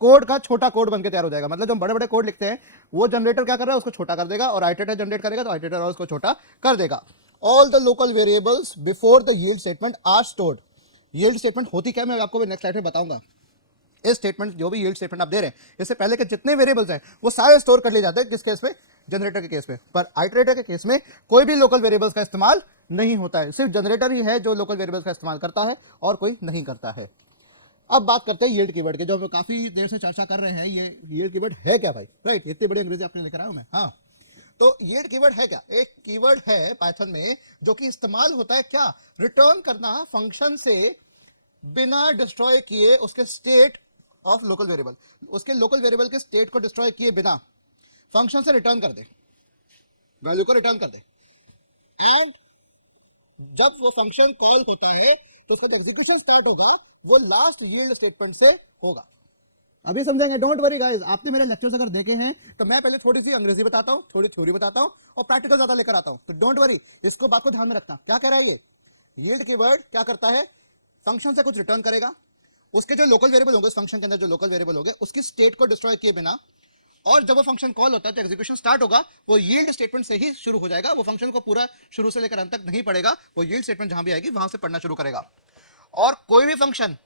कोड का छोटा कोड बनकर तैयार हो जाएगा। मतलब जो बड़े बड़े कोड लिखते हैं वो जनरेटर क्या कर रहा है, उसको छोटा कर देगा, और आइटरेटर जनरेट करेगा तो आइटरेटर और उसको छोटा कर देगा। All the local variables before the yield statement are stored. Yield statement होती क्या, मैं आपको नेक्स्ट स्लाइड में बताऊंगा। इस स्टेटमेंट, जो भी यील्ड स्टेटमेंट आप दे रहे हैं, इससे पहले के जितने वेरिएबल्स हैं वो सारे स्टोर कर लिए जाते हैं, किस केस में, जनरेटर के केस में। पर आइटरेटर के केस में कोई भी लोकल वेरिएबल्स का इस्तेमाल नहीं होता है, सिर्फ जनरेटर ही है जो लोकल वेरिएबल्स का इस्तेमाल करता है और कोई नहीं करता है। अब बात करते हैं यील्ड कीवर्ड के, जो हम काफी देर से चर्चा कर रहे हैं। ये यील्ड कीवर्ड है क्या भाई, राइट, इतनी बड़ी अंग्रेजी आपने लेकर आया हूं मैं, हाँ। तो यील्ड कीवर्ड है क्या, एक कीवर्ड है पाइथन में जो कि इस्तेमाल होता है क्या, रिटर्न करना फंक्शन से बिना डिस्ट्रॉय किए उसके स्टेट ऑफ लोकल वेरिएबल, उसके लोकल वेरिएबल के स्टेट को डिस्ट्रॉय किए बिना फंक्शन से रिटर्न कर दे, वैल्यू को रिटर्न कर दे। एंड जब वो फंक्शन कॉल होता है तो उसका जो एग्जीक्यूशन स्टार्ट होगा वो लास्ट यील्ड स्टेटमेंट से होगा। अभी समझेंगे, डोंट वरी गाइस। आपने मेरे लेक्चर्स अगर देखे हैं तो मैं पहले थोड़ी सी अंग्रेजी बताता हूँ, थोड़ी थ्योरी बताता हूँ और प्रैक्टिकल ज्यादा लेकर आता हूँ, तो डोंट वरी, इसको बात को ध्यान में रखना। क्या कह रहा है ये यील्ड कीवर्ड, क्या करता है, फंक्शन से कुछ रिटर्न करेगा, उसके जो लोकल वेरिएबल होंगे, उस फंक्शन के अंदर जो लोकल वेरिएबल होंगे उसकी स्टेट को डिस्ट्रॉय किए बिना, और जब वो फंक्शन कॉल होता है तो एग्जीक्यूशन स्टार्ट होगा, वो यील्ड स्टेटमेंट से ही शुरू हो जाएगा, वो फंक्शन को पूरा शुरू से लेकर अंत तक नहीं पढ़ेगा, वो यील्ड स्टेटमेंट जहां भी आएगी वहां से पढ़ना शुरू करेगा। और कोई भी फंक्शन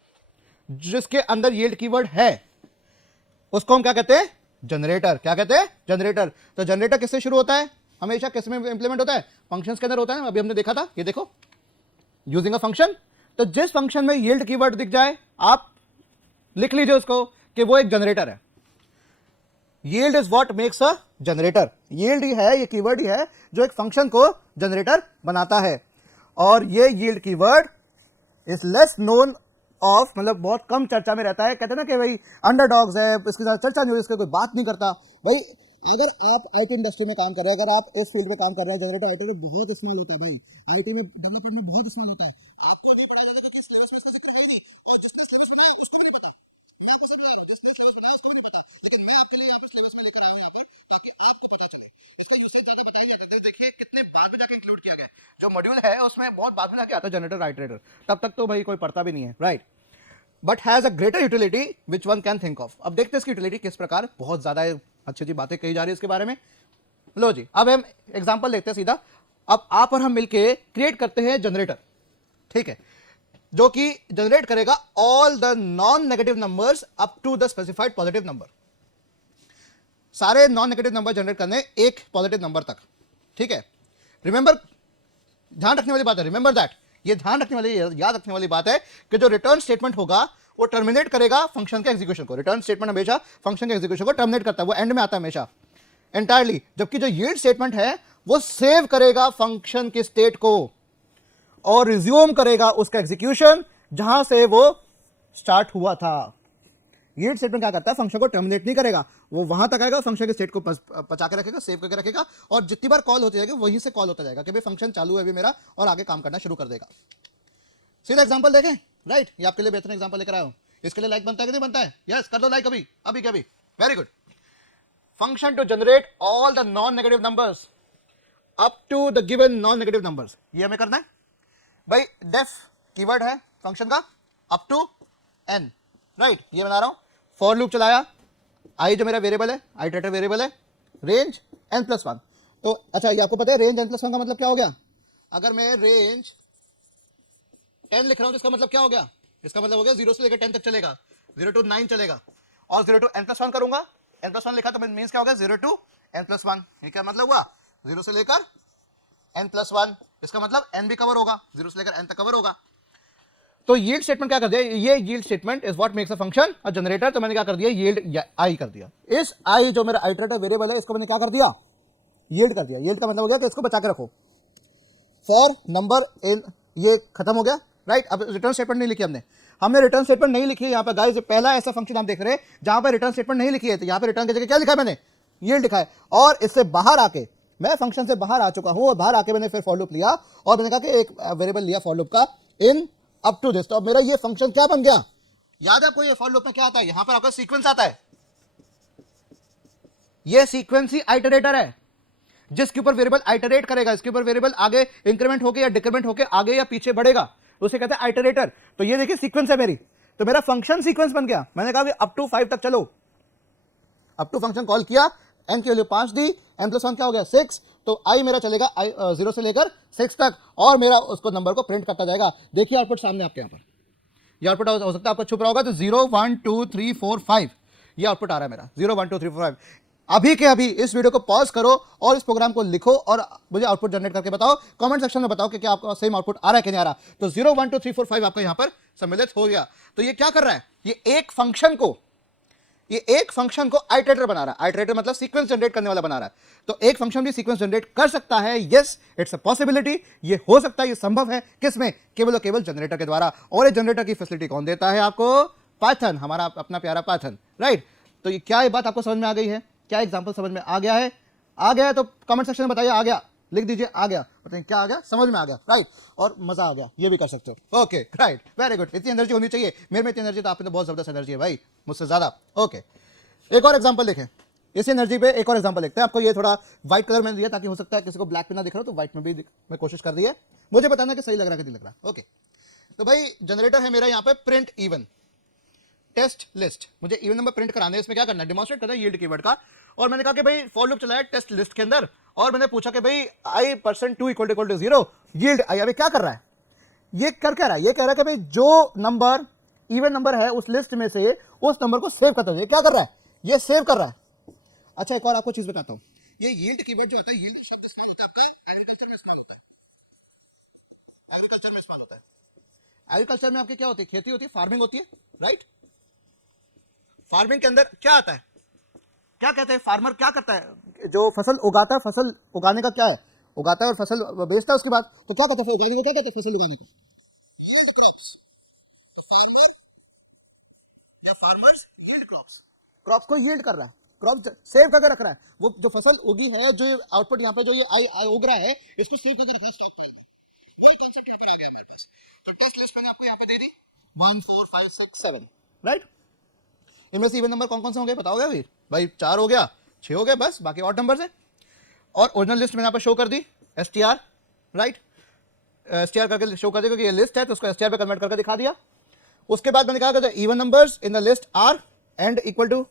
जिसके अंदर यील्ड कीवर्ड है उसको हम क्या कहते हैं, जनरेटर। क्या कहते हैं, जनरेटर। तो जनरेटर किससे शुरू होता है, हमेशा किस में इंप्लीमेंट होता है, फंक्शंस के अंदर होता है। अभी हमने देखा था, ये देखो, यूजिंग अ फंक्शन। तो जिस फंक्शन में यील्ड कीवर्ड दिख जाए आप लिख लीजिए उसको कि वो एक जनरेटर है। Yield is what makes a generator. Yield ही है, ये कीवर्ड ही है जो एक फंक्शन को जनरेटर बनाता है। और ये yield keyword is less known of, मतलब बहुत कम चर्चा में रहता है। कहते हैं ना कि भाई अंडरडॉग्स है, इसके साथ चर्चा नहीं, इसके कोई बात नहीं करता। भाई अगर आप आईटी इंडस्ट्री में काम कर रहे हैं, अगर आप इस फील्ड में काम कर रहे हैं, जनरेटर आईटी में बहुत इस्तेमाल होता है भाई, आईटी में डेवलपमेंट में बहुत इस्तेमाल होता है। आपको जो पढ़ाया जाता है कि सिलेबस में इसका जिक्र है ही नहीं, और जिसने सिलेबस बनाया उसको भी नहीं पता। मैं आपको सब बता रहा हूँ, जिसने सिलेबस बनाया उसको भी नहीं पता, लेकिन मैं आपके लिए यहाँ पर सिलेबस में लेकर आ रहा हूँ यहाँ पर, ताकि आपको पता चले। इसका यूसेज ज्यादा बताइए, देखिए कितने बाद में जाके इंक्लूड किया गया, जो मॉड्यूल है उसमें बहुत बाद में जाके आता है जनरेटर आइटरेटर, तब तक तो भाई कोई पढ़ता भी नहीं है, right. But has a greater utility which one can think of. अब देखते हैं इसकी यूटिलिटी किस प्रकार, बहुत ज्यादा अच्छी अच्छी बातें कही जा रही है इसके बारे में। लो जी, अब हम एग्जांपल लेते हैं सीधा। अब आप और हम मिलके क्रिएट करते हैं जनरेटर, ठीक है, जो कि जनरेट करेगा all the non negative numbers up to the specified positive number. सारे नॉन नेगेटिव नंबर जनरेट करने एक पॉजिटिव नंबर तक, ठीक है। रिमेंबर, ध्यान रखने वाली बात है, रिमेंबर दैट, ये ध्यान रखने वाली, याद रखने वाली बात है कि जो रिटर्न स्टेटमेंट होगा वो टर्मिनेट करेगा फंक्शन के एग्जीक्यूशन को। रिटर्न स्टेटमेंट हमेशा फंक्शन के एग्जीक्यूशन को टर्मिनेट करता है, वो एंड में आता है हमेशा एंटायरली। जबकि जो यील्ड स्टेटमेंट है वो सेव करेगा फंक्शन की स्टेट को और रिज्यूम करेगा उसका एग्जीक्यूशन जहां से वो स्टार्ट हुआ था। यील्ड स्टेटमेंट क्या करता है, फंक्शन को टर्मिनेट नहीं करेगा, वो वहां तक आएगा, फंक्शन के स्टेट को बचा के रखेगा, सेव करके रखेगा, और जितनी बार कॉल होती जाएगी वहीं से कॉल होता जाएगा कि भाई फंक्शन चालू है अभी मेरा, और आगे काम करना शुरू कर देगा। सीधा एग्जांपल देखें, राइट, ये आपके लिए बेहतर एग्जांपल लेकर आया हूं। इसके लिए लाइक बनता है कि नहीं बनता है, यस कर दो लाइक अभी अभी अभी, very good. Function to generate all the non negative numbers up to the given non negative numbers, ये हमें करना है भाई। डेफ कीवर्ड है फंक्शन का, अप टू एन, राइट, ये बना रहा हूं। फॉर लूप चलाया, आई जो मेरा वेरिएबल है, आइटरेटर वेरिएबल है, रेंज n+1। तो अच्छा, ये आपको पता है रेंज n+1 का मतलब क्या हो गया। अगर मैं रेंज 10 लिख रहा हूं तो इसका मतलब क्या हो गया, इसका मतलब हो गया 0 से लेकर 10 तक चलेगा, 0 to 9 चलेगा, और 0 to n+1 करूंगा, n+1 लिखा तो मींस क्या होगा 0 to n+1, ये क्या मतलब हुआ 0 से लेकर n+1, इसका मतलब n भी कवर होगा, 0 से लेकर n तक कवर होगा। तो यील्ड स्टेटमेंट क्या कर दिया, ये yield statement is what makes a function a generator. तो मैंने क्या कर दिया, यील्ड आई कर दिया। इस आई जो मेरा आइटरेटिव वेरिएबल है इसको मैंने क्या कर दिया, यील्ड कर दिया। यील्ड का मतलब हो गया कि इसको बचा के रखो फॉर नंबर इन, ये खत्म हो गया राइट। अब रिटर्न स्टेटमेंट नहीं लिखी हमने रिटर्न स्टेटमेंट नहीं लिखी यहाँ पे गाइस। पहला ऐसा फंक्शन हम देख रहे हैं जहां पर रिटर्न स्टेटमेंट नहीं लिखी है, तो यहाँ पे रिटर्न की जगह क्या लिखा है मैंने, यील्ड लिखा है। और इससे बाहर आके मैं फंक्शन से बाहर आ चुका हूं, और बाहर आके मैंने फिर फॉर लूप लिया और मैंने कहा कि एक वेरिएबल लिया फॉर लूप का इन अप टू दिस। तो अब मेरा ये फंक्शन क्या बन गया, याद है आपको ये फॉर लूप में क्या आता है, यहां पर आपका सीक्वेंस आता है, ये सीक्वेंस ही आइटरेटर है जिसके ऊपर वेरिएबल आइटरेट करेगा, इसके ऊपर वेरिएबल आगे इंक्रीमेंट होके या डिक्रीमेंट होके आगे या पीछे बढ़ेगा, उसे कहते हैं आइटरेटर। तो ये देखिए सीक्वेंस है मेरी, तो मेरा फंक्शन सीक्वेंस बन गया। मैंने कहा अप टू 5 तक चलो, अप टू फंक्शन कॉल किया, n की वैल्यू 5 दी, n+1 क्या हो गया 6, तो i मेरा चलेगा 0 से लेकर 6 तक, और मेरा उसको नंबर को प्रिंट करता जाएगा। देखिए आउटपुट सामने आपके यहाँ पर, ये आउटपुट हो सकता है आपको छुप रहा होगा, तो 0 1 2 3 4 5 ये आउटपुट आ रहा है मेरा, 0 1 2 3 4 5। अभी के अभी इस वीडियो को पॉज करो और इस प्रोग्राम को लिखो और मुझे आउटपुट जनरेट करके बताओ, कमेंट सेक्शन में बताओ कि क्या आपका सेम आउटपुट आ रहा है कि नहीं आ रहा। तो 0 1 2 3 4 5 आपका यहाँ पर सम्मिलित हो गया। तो ये क्या कर रहा है, ये एक फंक्शन को आइटरेटर बना रहा है। आइटरेटर मतलब सीक्वेंस जनरेट करने वाला बना रहा है। तो एक फंक्शन भी सीक्वेंस जनरेट कर सकता है, यस इट्स अ पॉसिबिलिटी, ये हो सकता है, ये संभव है। किसमें, केवल और केवल जनरेटर के द्वारा। और ये जनरेटर की फैसिलिटी कौन देता है आपको, पाइथन, हमारा अपना प्यारा पाइथन राइट। तो ये क्या ये बात आपको समझ में आ गई है, क्या एग्जांपल समझ में आ गया है, आ गया है तो कमेंट सेक्शन में बताइए आ गया, लिख दीजिए आ गया, बताइए क्या आ गया, समझ में आ गया राइट, और मजा आ गया, ये भी कर सकते हो। Okay right, very good. इतनी एनर्जी होनी चाहिए, मेरे में इतनी एनर्जी तो आप में तो बहुत जबरदस्त एनर्जी है भाई, मुझसे ज्यादा। ओके एक और एग्जांपल देखें, इस एनर्जी पे एक और एग्जांपल देखते हैं। आपको ये थोड़ा व्हाइट कलर में दिया ताकि हो सकता है किसी को ब्लैक पे ना दिख रहा हो, तो व्हाइट में भी मैं कोशिश कर दी है, मुझे बताना कि सही लग रहा है कि नहीं लग रहा। ओके तो भाई जनरेटर है मेरा यहाँ पे प्रिंट इवन टेस्ट लिस्ट, मुझे इवन नंबर प्रिंट कराने, इसमें क्या करना है, डेमोंस्ट्रेट करना है यील्ड कीवर्ड का। और मैंने कहा कि भाई फॉर लूप चलाया टेस्ट लिस्ट के अंदर, और मैंने पूछा कि भाई i%2 = 0 यील्ड आई। अभी क्या कर रहा है, ये कर क्या रहा है, ये कह रहा है कि भाई जो नंबर इवन नंबर है उस लिस्ट में से उस नंबर को सेव करता है। क्या कर रहा है, ये सेव कर रहा है। अच्छा एक और आपको चीज बताता हूं, ये यील्ड कीवर्ड जो होता है, यील्ड शब्द इस्तेमाल होता है आपका एग्रीकल्चर में इस्तेमाल होता है, एग्रीकल्चर में इस्तेमाल होता है। एग्रीकल्चर में आपकी क्या होती है, खेती होती है, फार्मिंग होती है राइट। फार्मिंग के अंदर क्या आता है, क्या कहते हैं, फार्मर क्या करता है, जो फसल उगाता है, फसल उगाने का क्या है, उगाता है और फसल बेचता है उसके बाद, तो क्या कहते हैं उगाने को, क्या कहते हैं फसल उगाने को, यील्ड क्रॉप्स। फार्मर या फार्मर्स यील्ड क्रॉप्स, क्रॉप्स को यील्ड कर रहा है, क्रॉप सेव करके रख रहा है। वो जो फसल उगी है, जो आउटपुट यहाँ पे जो ये आई उग रहा है, इसको सेव करके रखना है स्टॉक पर। वही कॉन्सेप्ट यहाँ पर आ गया मेरे पास। तो टेस्ट लिस्ट मैंने आपको यहाँ पे दे दी 1 4 5 6 7 राइट। इनमें से इवन नंबर कौन कौन से होंगे बताओगे अभी भाई, 4 हो गया, 6 हो गए, बस बाकी ऑड नंबर है। और ओरिजिनल लिस्ट मैंने यहाँ पर शो कर दी str राइट, str करके शो कर दिया क्योंकि ये लिस्ट है तो उसको str पे कन्वर्ट करके दिखा दिया। उसके बाद मैंने कहा even numbers in the list are and equal to,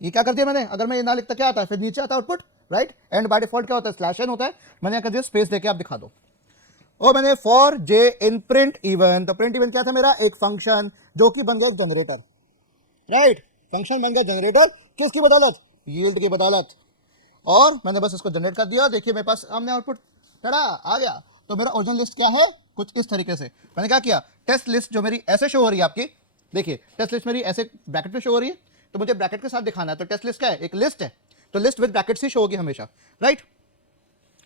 ये क्या कर दिया मैंने, अगर मैं ये ना लिखता क्या आता है, फिर नीचे आता output right. And by default क्या होता है, स्लैश एन होता है, मैंने क्या कर दिया स्पेस देके आप दिखा दो। और मैंने for J in print even, तो प्रिंट इवन क्या था मेरा, एक फंक्शन जो कि बन गया जनरेटर राइट। फंक्शन बन गया जनरेटर, किसकी बदौलत, यील्ड की बदौलत। और मैंने बस इसको जनरेट कर दिया, देखिए मेरे पास सामने आउटपुट टड़ा आ गया। तो मेरा ओरिजिनल लिस्ट क्या है, कुछ इस तरीके से। मैंने क्या किया, टेस्ट लिस्ट जो मेरी ऐसे शो हो रही है आपकी, देखिए टेस्ट लिस्ट मेरी ऐसे ब्रैकेट पे शो हो रही है, तो मुझे ब्रैकेट के साथ दिखाना है। तो टेस्ट लिस्ट क्या है, एक लिस्ट है, तो list with brackets he show होगी हमेशा राइट।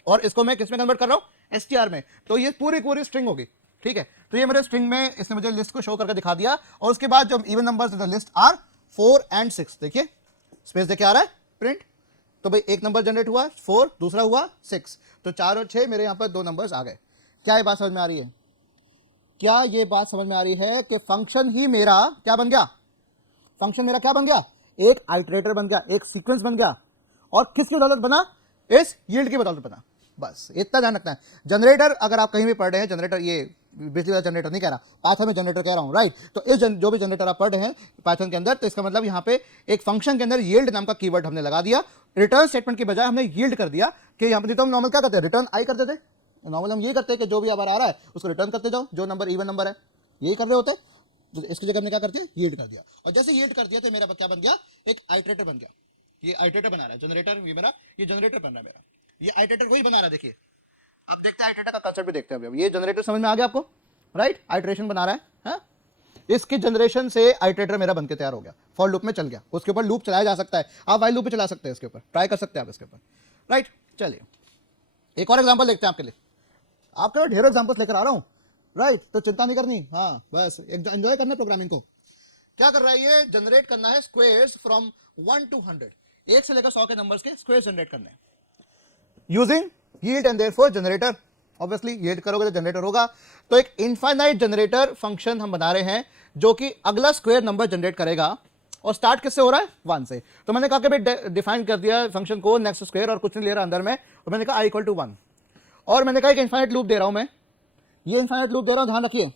और इसको मैं किस में कन्वर्ट कर रहा हूँ, str में, तो ये पूरी स्ट्रिंग होगी ठीक है। तो ये मेरे स्ट्रिंग में इसने मुझे लिस्ट को शो करके दिखा दिया। और उसके बाद जो even numbers in the list are 4 and 6, देखिए स्पेस देके आ रहा है प्रिंट। तो भाई एक नंबर जनरेट हुआ 4, दूसरा हुआ 6, तो 4 और 6 मेरे यहाँ पर 2 नंबर्स आ गए। क्या ये बात समझ में आ रही है, क्या ये बात समझ में आ रही है कि फंक्शन ही मेरा क्या बन गया, फंक्शन मेरा क्या बन गया, एक आइटरेटर बन गया, एक सीक्वेंस बन गया। और किसकी बदौलत बना, इस यील्ड की बदौलत बना। बस इतना ध्यान रखना है। जनरेटर अगर आप कहीं भी पढ़ रहे हैं, जनरेटर ये बिजली वाला जनरेटर नहीं कह रहा, पाइथन में जनरेटर कह रहा हूं राइट। तो इस जो भी जनरेटर आप पढ़ रहे हैं पाइथन के अंदर, तो इसका मतलब यहाँ पे एक फंक्शन के अंदर यील्ड नाम का कीवर्ड हमने लगा दिया। रिटर्न स्टेटमेंट की बजाय हमने यील्ड कर दिया कि यहाँ पे तो हम नॉर्मल क्या करते हैं, रिटर्न आई करते थे, नॉर्मल हम ये करते हैं कि जो भी आबार आ रहा है उसको रिटर्न करते जाओ, जो नंबर इवन नंबर है यही कर रहे होते हैं। तो इसकी जगह हमने क्या करते हैं, यील्ड कर दिया, और जैसे यील्ड कर दिया तो मेरा क्या बन गया, एक आइटरेटर बन गया। ये आइटरेटर बना रहा है जनरेटर, ये मेरा ये जनरेटर बन रहा है मेरा, ये आइटरेटर वही बना रहा है। देखिए अब देखते हैं आइटरेटर का कंसेप्ट भी देखते हैं। अब ये जनरेटर समझ में आ गया आपको, राइट? आइटरेशन बना रहा है, हाँ? इसकी जनरेशन से आइटरेटर मेरा बनके तैयार हो गया, फॉर लूप में चल गया, उसके ऊपर लूप चलाया जा सकता है, आप वाइल लूप भी चला सकते हैं, इसके ऊपर ट्राई कर सकते हैं आप इसके ऊपर, राइट? चलिए एक और एग्जांपल देखते हैं आपके लिए, आपके लिए ढेरों एग्जांपल्स लेकर आ रहा हूं, राइट? तो चिंता नहीं करनी, हाँ बस एंजॉय करना प्रोग्रामिंग को। क्या कर रहा है ये, जनरेट करना है स्क्वेयर्स फ्रॉम 1 to 100, 1 से लेकर 100 के नंबर्स के स्क्वेयर्स जनरेट करने हैं using yield and therefore generator. Obviously yield करोगे तो जनरेटर होगा, तो एक इनफाइनाइट जनरेटर फंक्शन हम बना रहे हैं जो कि अगला स्क्वायर नंबर जनरेट करेगा, और स्टार्ट किससे हो रहा है, 1 से। तो मैंने कहा कि भाई डिफाइन कर दिया फंक्शन को नेक्स्ट स्क्वायर, और कुछ नहीं ले रहा अंदर में, और मैंने कहा i = 1, और मैंने कहा एक इनफाइनाइट लूप दे रहा हूं मैं, ये इनफाइनाइट लूप दे रहा हूं, ध्यान रखिए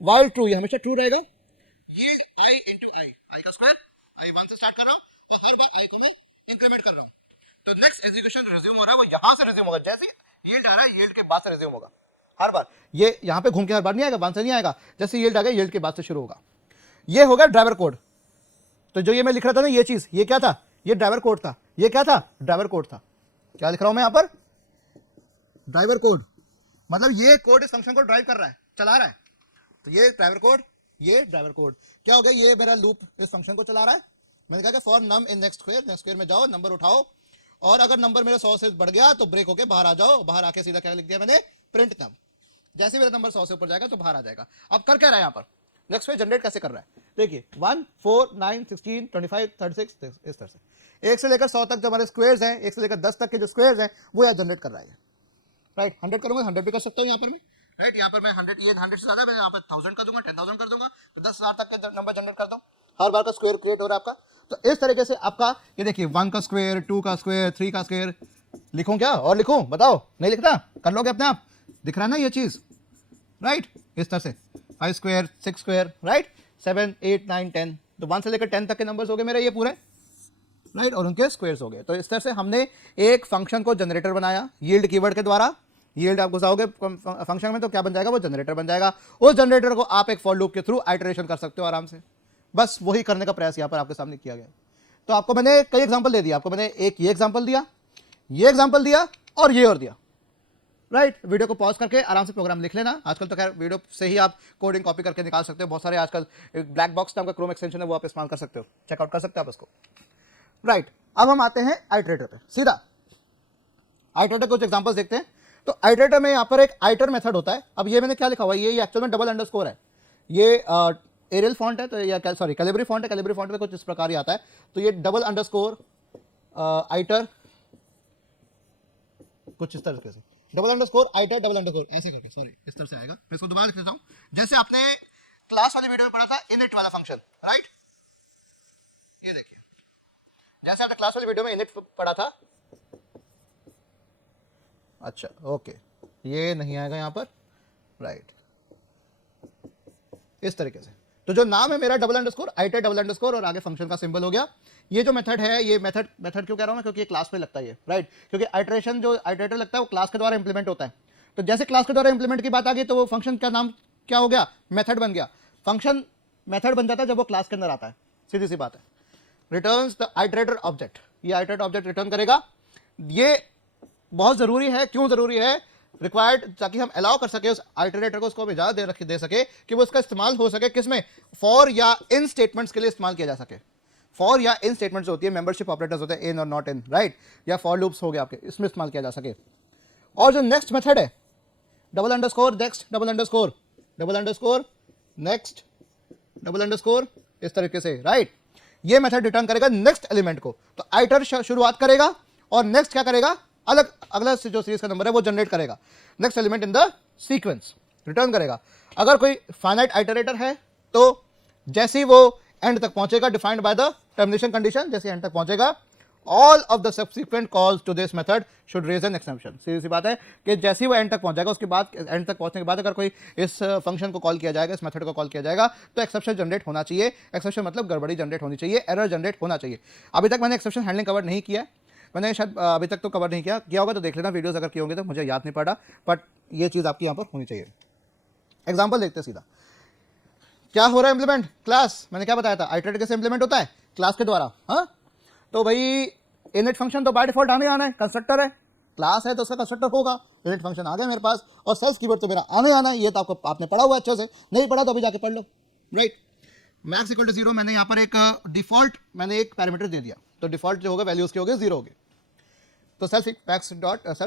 वाइल ट्रू, ये हमेशा ट्रू रहेगा। यील्ड i × i का स्क्वायर, i 1 से स्टार्ट कर रहा हूं, और हर बार i को मैं इंक्रीमेंट कर रहा हूं, तो नेक्स्ट एग्जीक्यूशन रिज्यूम हो रहा है वो यहां से रिज्यूम होगा, जैसे यील्ड आ रहा है यील्ड के बाद से रिज्यूम होगा हर बार, ये यहां पे घूम के हर बार नहीं आएगा, 1 से नहीं आएगा, जैसे यील्ड आ गया यील्ड के बाद से शुरू होगा। ये होगा ड्राइवर कोड। तो जो ये मैं लिख रहा था ना, ये चीज, ये क्या था, ये ड्राइवर कोड था, ये क्या था, ड्राइवर कोड था। क्या लिख रहा हूं मैं यहां पर, ड्राइवर कोड, मतलब ये कोड इस फंक्शन को ड्राइव कर रहा है, चला रहा है, तो ये ड्राइवर कोड, ये ड्राइवर कोड क्या हो गया, ये मेरा लूप इस फंक्शन को चला रहा है। मैंने कहा कि for num in next square में जाओ, नंबर उठाओ, और अगर नंबर मेरा 100 से बढ़ गया तो ब्रेक होके बाहर आ जाओ, बाहर आके सीधा क्या लिख दिया मैंने, प्रिंट नम। जैसे मेरा नंबर 100 से ऊपर जाएगा तो बाहर आ जाएगा। अब कर क्या रहा है यहाँ पर, नेक्स्ट स्क्वायर जनरेट कैसे कर रहा है, देखिए 1 4 9 16 25 36, इस तरह से 1 से लेकर 100 तक जो हमारे स्क्वायर्स हैं, 1 से लेकर 10 तक के जो स्क्वायर्स हैं वो यहाँ जनरेट कर रहा है, राइट? 100 करूंगा 100 भी कर सकता हूँ यहाँ पर मैं, राइट? यहाँ पर मैं 100, ये 100 से ज्यादा मैं यहाँ पर 1000 कर दूंगा, 10,000 कर दूंगा, तो 10,000 तक के नंबर जनरेट करता हूँ, हर बार का स्क्वायर क्रिएट हो रहा है आपका। तो इस तरीके से आपका ये देखिए 1 का स्क्वायर, 2 का स्क्वायर, 3 का स्क्वायर, लिखूं क्या और लिखूं, बताओ? नहीं लिखना, कर लोगे अपने आप, दिख रहा है ना ये चीज, राइट? इस तरह से 5 स्क्वायर, 6 स्क्वायर, राइट? 7 8 9 10, तो 1 से लेकर 10 तक के नंबर्स हो गए मेरे ये पूरे, राइट? और उनके स्क्वायर्स हो गए। तो इस तरह से हमने एक फंक्शन को जनरेटर बनाया यील्ड कीवर्ड के द्वारा। यील्ड आप घुसाओगे फंक्शन में तो क्या बन जाएगा, वो जनरेटर बन जाएगा। उस जनरेटर को आप एक फॉर लूप के थ्रू आइटरेशन कर सकते हो आराम से। बस वही करने का प्रयास यहाँ पर आपके सामने किया गया। तो आपको मैंने कई एग्जांपल दे दिया, आपको मैंने एक ये एग्जांपल दिया, ये एग्जांपल दिया, और ये और दिया, राइट? वीडियो को पॉज करके आराम से प्रोग्राम लिख लेना। आजकल तो खैर वीडियो से ही आप कोडिंग कॉपी करके निकाल सकते हो, बहुत सारे आजकल ब्लैक बॉक्स नाम का क्रोम एक्सटेंशन है, वो आप इस्तेमाल कर सकते हो, चेकआउट कर सकते हो आप उसको, राइट? अब हम आते हैं आइटरेटर पे सीधा। आइटरेटर कुछ एग्जांपल्स देखते हैं। तो आइटरेटर में यहाँ पर एक आइटर मेथड होता है। अब ये मैंने क्या लिखा हुआ है, ये एक्चुअल में डबल अंडरस्कोर है, ये एरियल फॉन्ट है, तो या सॉरी कैलिब्री फॉन्ट है, कैलिब्री फॉन्ट में कुछ इस प्रकार ही आता है। तो ये डबल अंडरस्कोर आइटर, कुछ इस तरह से डबल अंडरस्कोर आइटर डबल अंडरस्कोर ऐसे करके, सॉरी इस तरह से आएगा। मैं इसको दोबारा लिख देता हूं, जैसे आपने क्लास वाली वीडियो में पढ़ा था इनिट वाला फंक्शन, राइट? ये देखिए जैसे आपने क्लास वाली वीडियो में इनिट पढ़ा था, अच्छा ओके, ये नहीं आएगा यहां पर, राइट? इस तरीके से। तो जो नाम है मेरा डबल अंडरस्कोर आइटर डबल अंडरस्कोर, और आगे फंक्शन का सिंबल हो गया। ये जो मेथड है, ये मेथड क्यों कह रहा हूं मैं, क्योंकि ये क्लास में लगता है, राइट? क्योंकि आइटरेशन जो आइटरेटर लगता है वो क्लास के द्वारा इंप्लीमेंट होता है। तो जैसे क्लास के द्वारा इंप्लीमेंट की बात आ गई तो वो फंक्शन का नाम क्या हो गया, मेथड बन गया। फंक्शन मेथड बन जाता है जब वो क्लास के अंदर आता है, सीधी सी बात है। रिटर्न्स द आइटरेटर ऑब्जेक्ट, ये आइटरेटर ऑब्जेक्ट रिटर्न करेगा। ये बहुत जरूरी है, क्यों जरूरी है, रिक्वायर्ड, ताकि हम अलाउ कर सके उस आइटरेटर को, उसको इजाजत दे सके कि वो इसका इस्तेमाल हो सके किसमें, फॉर या इन स्टेटमेंट्स के लिए इस्तेमाल किया जा सके। फॉर या इन स्टेटमेंट्स होती है, मेंबरशिप ऑपरेटर्स होते हैं, इन और नॉट इन, राइट? या फॉर लूप्स हो गए आपके, इसमें इस्तेमाल किया जा सके। और जो नेक्स्ट मेथड है double underscore next double underscore double underscore next double underscore, इस तरीके से, राइट? ये मेथड रिटर्न करेगा नेक्स्ट एलिमेंट को। तो आइटर शुरुआत करेगा और नेक्स्ट क्या करेगा, अलग अगला जो सीरीज का नंबर है वो जनरेट करेगा, next element in the sequence return करेगा। अगर कोई फाइनाइट आइटरेटर है तो जैसे ही वो एंड तक पहुंचेगा, defined by the termination condition, जैसे एंड तक पहुंचेगा, all of the subsequent calls to this method should raise an exception. सीधी सी बात है कि जैसे ही वो एंड तक पहुंच जाएगा, उसके बाद एंड तक पहुंचने के बाद अगर कोई इस फंक्शन को कॉल किया जाएगा, इस मेथड को कॉल किया जाएगा, तो एक्सेप्शन जनरेट होना चाहिए। एक्सेप्शन मतलब गड़बड़ी जनरेट होनी चाहिए, एरर जनरेट होना चाहिए। अभी तक मैंने एक्सेप्शन हैंडलिंग कवर नहीं किया, मैंने शायद अभी तक तो कवर नहीं किया होगा तो देख लेना वीडियोस, अगर किए होंगे तो मुझे याद नहीं पड़ा, बट ये चीज़ आपकी यहाँ पर होनी चाहिए। एग्जाम्पल देखते हैं सीधा, क्या हो रहा है इम्प्लीमेंट, क्लास, मैंने क्या बताया था, आइटरेट कैसे इम्प्लीमेंट होता है, क्लास के द्वारा। हाँ, तो भाई इनिट फंक्शन तो बाय डिफॉल्ट आने आना है, कंस्ट्रक्टर है, क्लास है तो उसका कंस्ट्रक्टर होगा, इनिट फंक्शन आ गया मेरे पास, और सेल्फ कीवर्ड तो मेरा आने आना है। ये तो आपको आपने पढ़ा हुआ अच्छे से, नहीं पढ़ा तो अभी जाके पढ़ लो, राइट। मैक्स इक्वल टू 0, मैंने यहाँ पर एक डिफॉल्ट मैंने एक पैरामीटर दे दिया, तो डिफॉल्ट जो होगा वैल्यू उसकी होगी 0 होगी, तो self